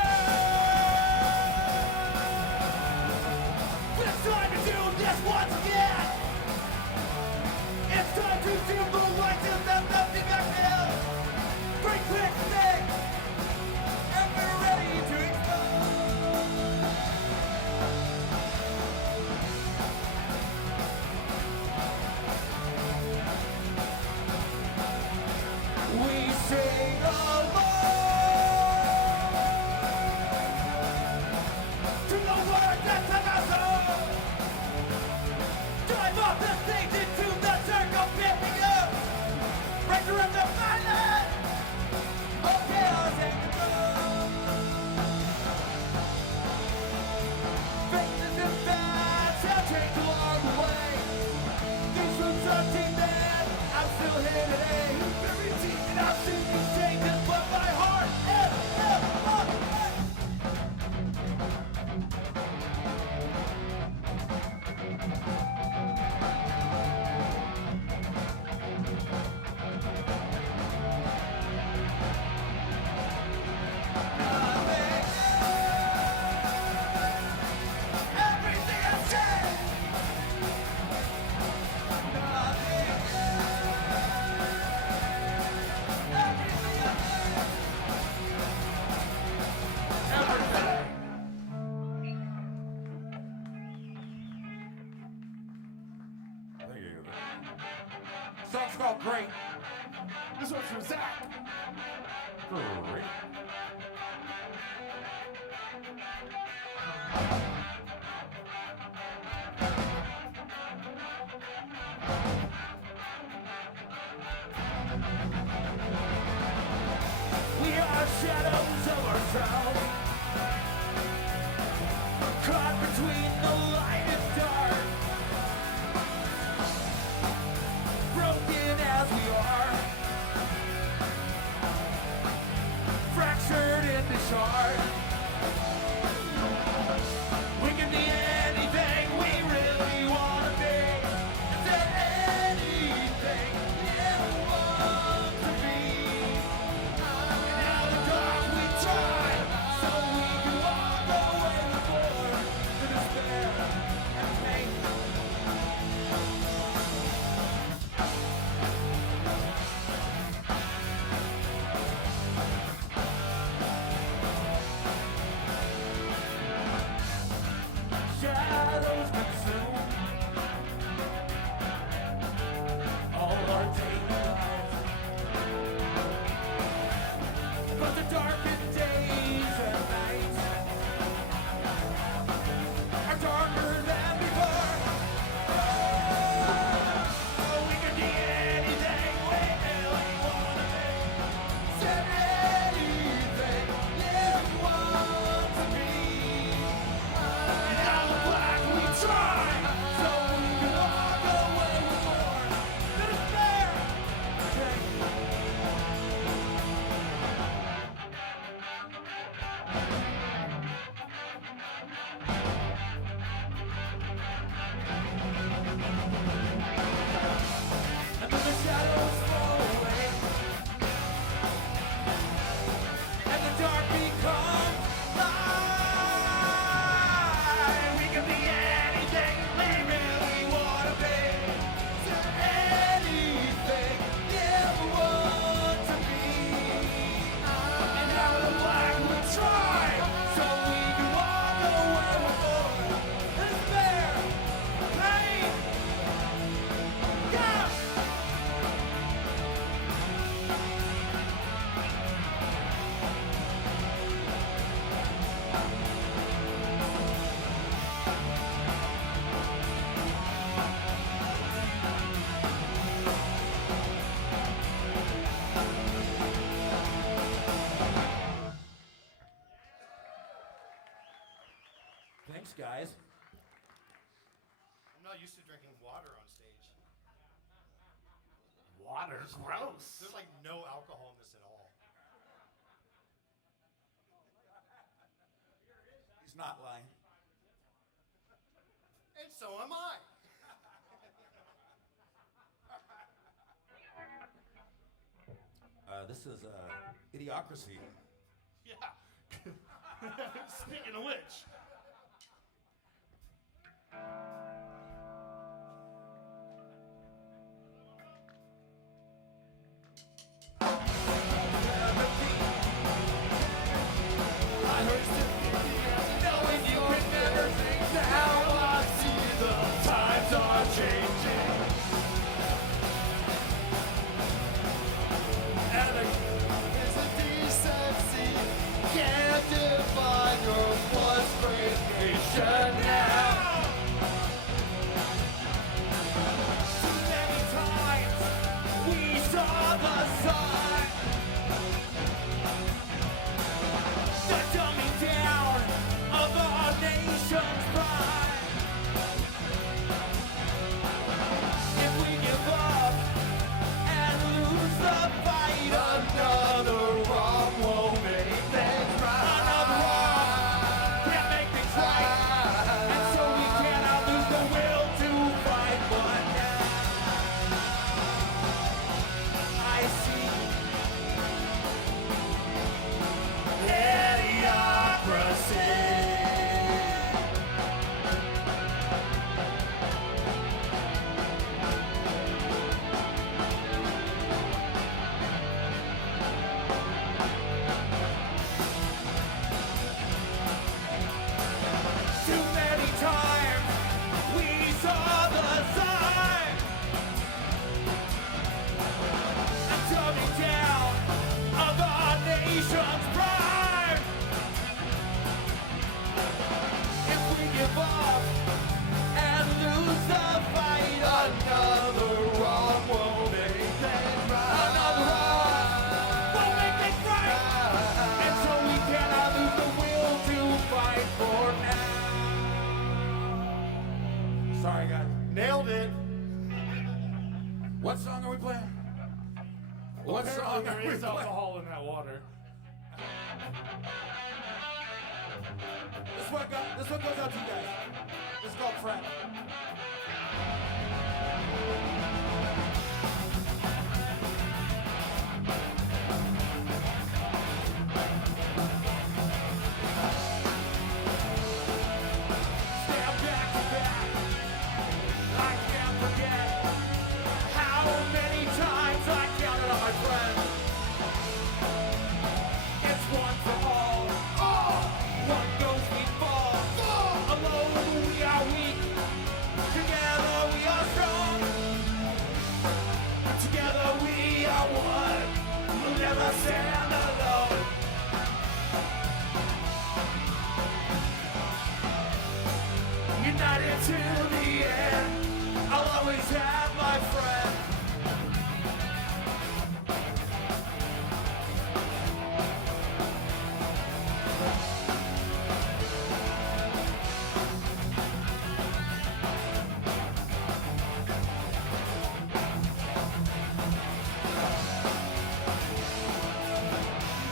It's time to do this once again. It's time to do the right and left, nothing back there. Great quick thing, and we're ready to explode. We sing along to the word that's in our soul. Drive off the stage into the circle, picking up. Breaker of the violence, of chaos and control. Faces and facts have changed along the way. These roots are deep and I'm still here today. Very deep and I've seen these changes, but my heart is everything has changed. Nothing Song's called Great. This one's from Zach. Great. We are shadows of ourselves, caught between the light and dark, broken as we are, fractured into shards. We can be anything we really want to be. Is there anything you want to be? And out of the dark we try, so we can walk away before the despair and pain. Shadows consume all our daily lives, but the darkened days and nights are darker than before. Oh, we can be anything we really want to be. Say anything you want to be. And out of black we try, so we can walk away with more than despair. And then the shadows fall away, and the dark becomes light. We can be anything we really want to be. Is there anything you want to be? And out of black we try, so we can walk away with more despair, pain. Yeah. Thanks, guys. I'm not used to drinking water on stage. Water's gross. There's like no alcohol in this at all. He's not lying. And so am I. This is Idiocracy. Yeah. Speaking of which. Knowing you can never think down, I see the times are changing. And there's a decency, can't define your frustration now. Nailed it. What song are we playing? What song There are we is playing? alcohol in that water. This one goes out to you guys. This is called Friend. Stand back to back. I can't forget how many times I counted on my friends. It's one for all. One goes we fall. Alone we are weak. Together we are strong. Together we are one. We'll never stand alone. United till the end. I'll always have my friend.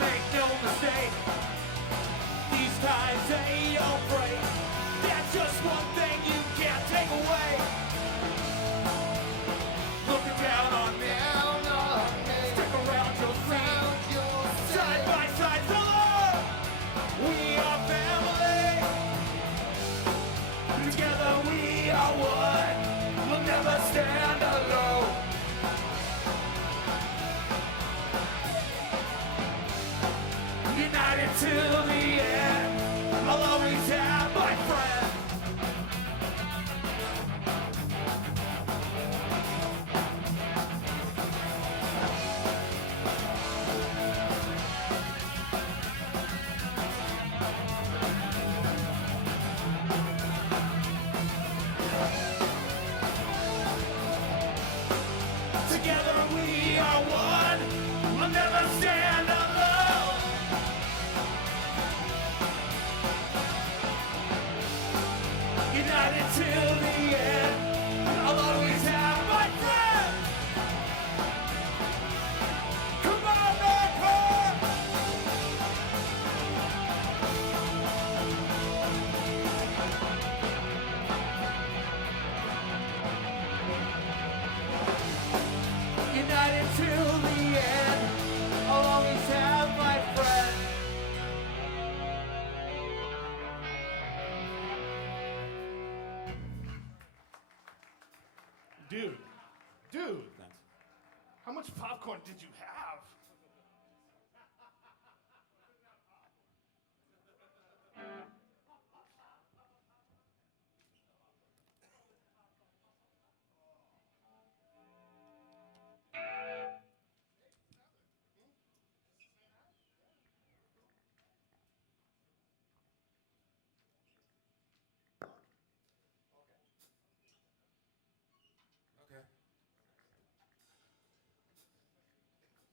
Make no mistake, these times they don't break. That's just one thing you can't take away. Looking down on me, stick around your feet. Side by side, together, we are family. Together we are one. We'll never stand alone. United till the end. I'll always have my friend. Together we are one. We'll never stand alone. United till the end. I'll always have my friend. Come on, Nardcore! United till the end. I'll always have my friend. Dude, how much popcorn did you have? Okay.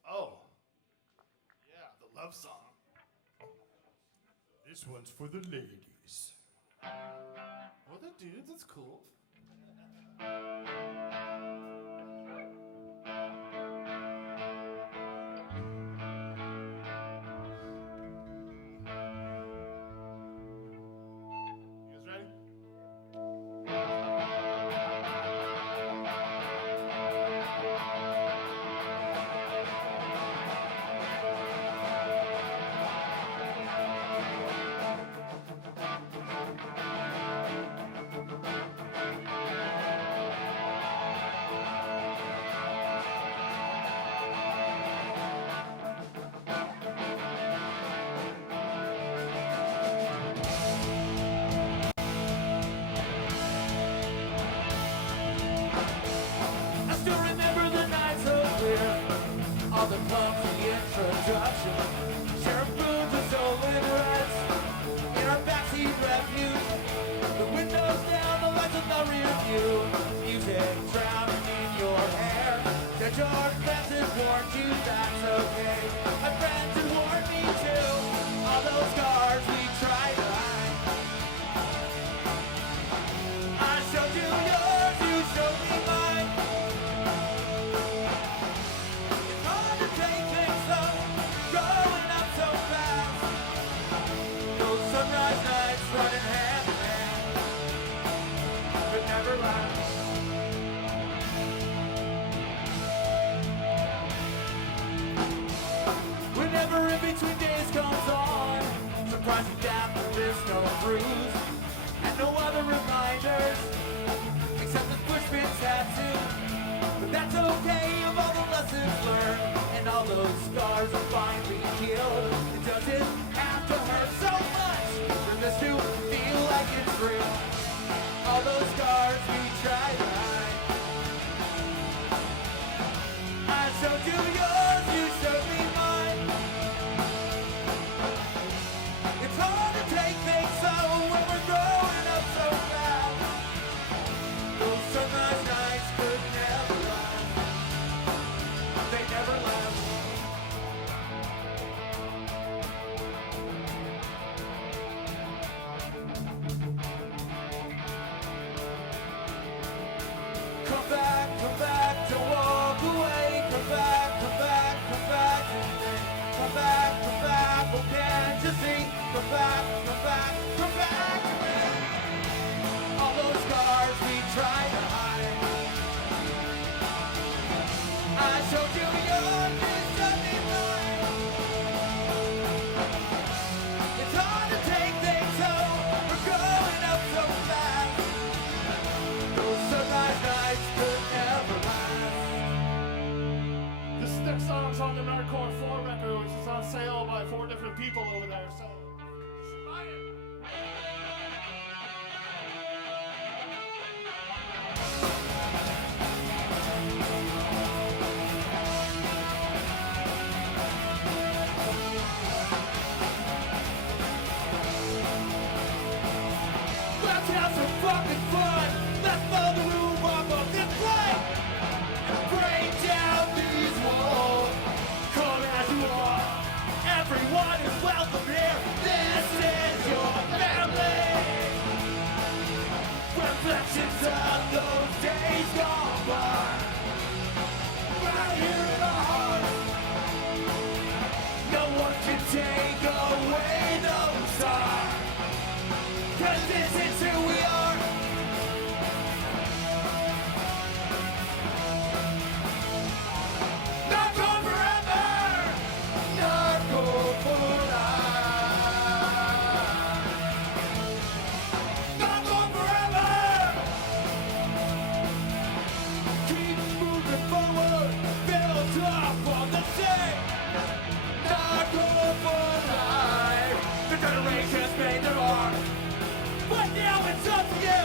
Oh. Yeah, the love song. This one's for the ladies. Or the dudes, it's cool. You guys ready? I still remember the night so clear. All the clumsy introduction. Sheriff Boone's with stolen rights. In our backseat refuge. The windows down, the lights in the rear view. Music drowning in your hair. That your friends had warned you that's okay. My friends had warned me too. All those scars we tried to hide. I showed you yours, you no bruise, and no other reminders, except the Bushman tattoo. But that's okay of all the lessons learned, and all those scars are finally healed. It doesn't have to hurt so much for this to feel like it's real. All those scars we tried to hide. I showed you yours, you showed me mine. It's hard to take things so when we're growing up so fast. Those sunrise nights could never last. They never last. Come back, don't walk away. Come back to me. Come back, oh can't you see? Come back to me. All those scars we tried to hide. I showed you yours, you showed me mine. It's hard to take things home. We're growing up so fast. Those sunrise nights could never last. This next song's on the Nardcore 4 record, which is on sale by 4 different people over there. So buy it. Let's have some fucking fun. Let's blow the roof off of this place and break down these walls. Come as you are. Everyone is welcome here. This is your family. Reflections of those days gone by. Right here in our hearts. No one can take away those stars. 'Cause this is who we are. Nardcore forever. Nardcore for life. Nardcore forever. Keep moving forward. Built up on the same. Nardcore for life. The generations made their mark. But now it's up to you.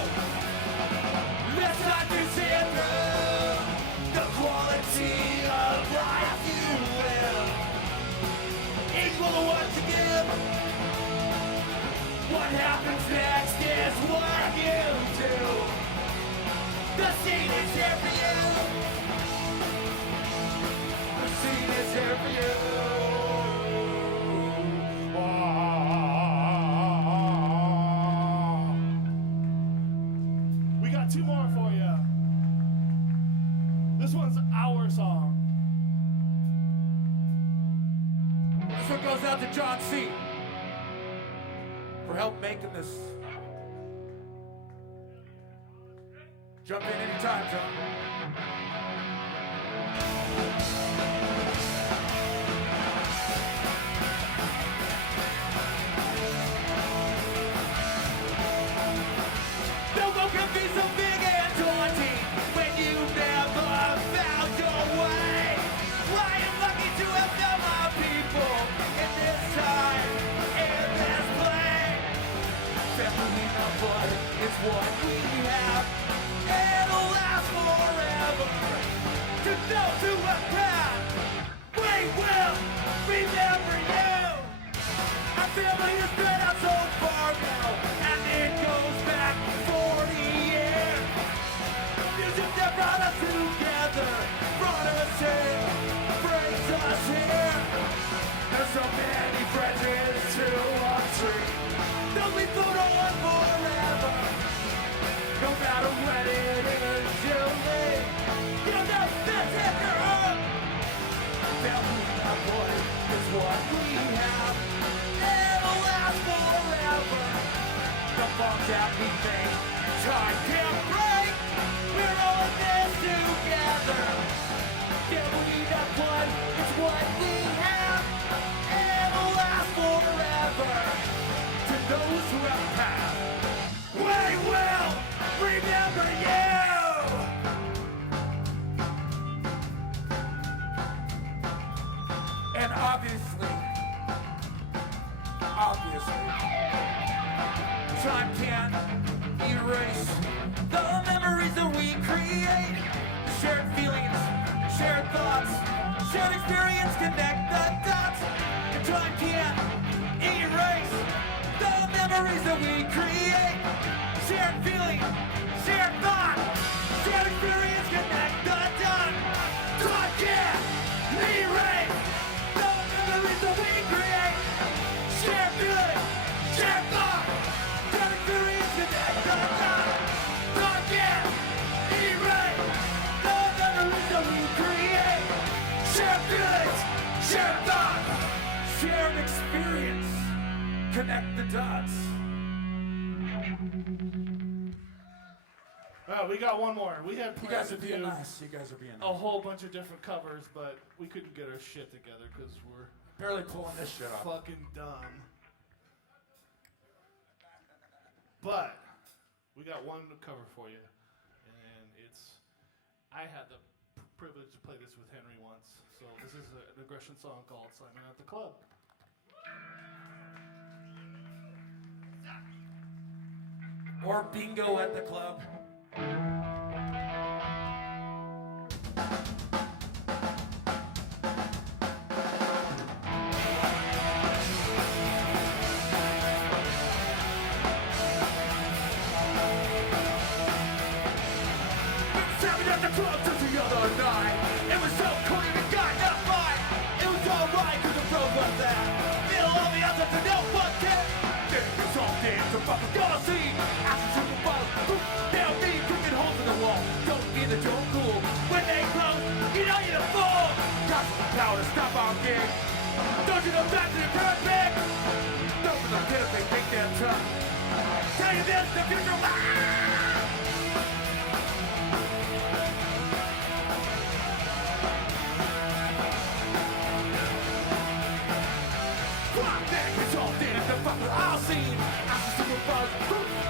Let's not just see it through. The quality of life you live equal to what you give. What happens next is what you do. The scene is here for you. The scene is here for you. We got 2 more for you. This one's our song. This one goes out to John C. for help making this. Jump in anytime, John. No one can be so big and daunting when you never found your way. I am lucky to have found my people in this time, in this place. Family not blood, it's what we have. It'll last forever. To those who have passed, Obviously. Time can't erase the memories that we create. Shared feelings, shared thoughts, shared experience connect the dots. And time can't erase the memories that we create. Shared feeling, shared thought, shared experience connect the dots. Time can't erase the memories that we create. Shared feeling, shared thought, shared experience connect the dots. Time can't erase the memories that we create. Shared feelings, shared thought, shared experience connect the dots. We got one more. We had You guys plans are to being do nice. You guys are being a nice. whole bunch of different covers, but we couldn't get our shit together because we're Barely pulling this shit off. fucking dumb. But we got one cover for you, and I had the privilege to play this with Henry once. So this is an Aggression song called "Simon at the Club." Or bingo at the club. Simon at the club just the other night. It was so cool you got no fight. It was alright cause the pros was there. Middle of the others and no one cared. It's all dance to fucking gonna see. After super balls, they'll be cooking holes in the wall. Don't get the joke cool. When they close, you know you're the fool. Got the power to stop our gig. Don't you know that's the perfect? Don't for the pit if they think they're tough. Tell you this, the future. I'll see after super buzz.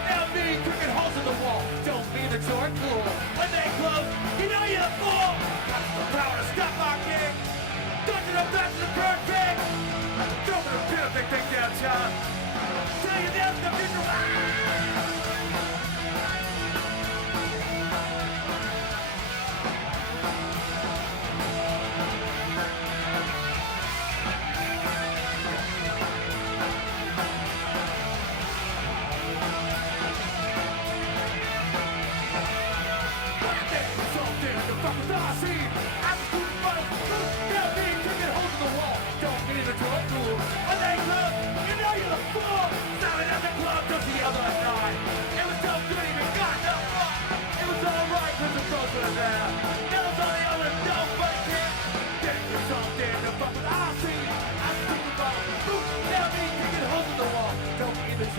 They'll be cooking holes in the wall. Don't mean that you're cool. When they close, you know you're the fool. That's the power to stop our king. Don't you know that's the perfect? Don't be a pit if they think they're tough. Tell you this, the future.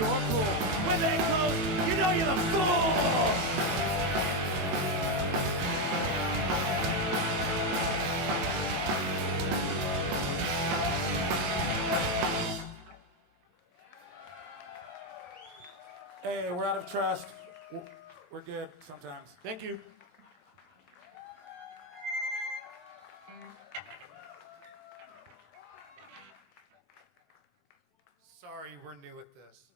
When they close, you know you're the fool! Hey, we're out of trust. We're good sometimes. Thank you. Sorry, we're new at this.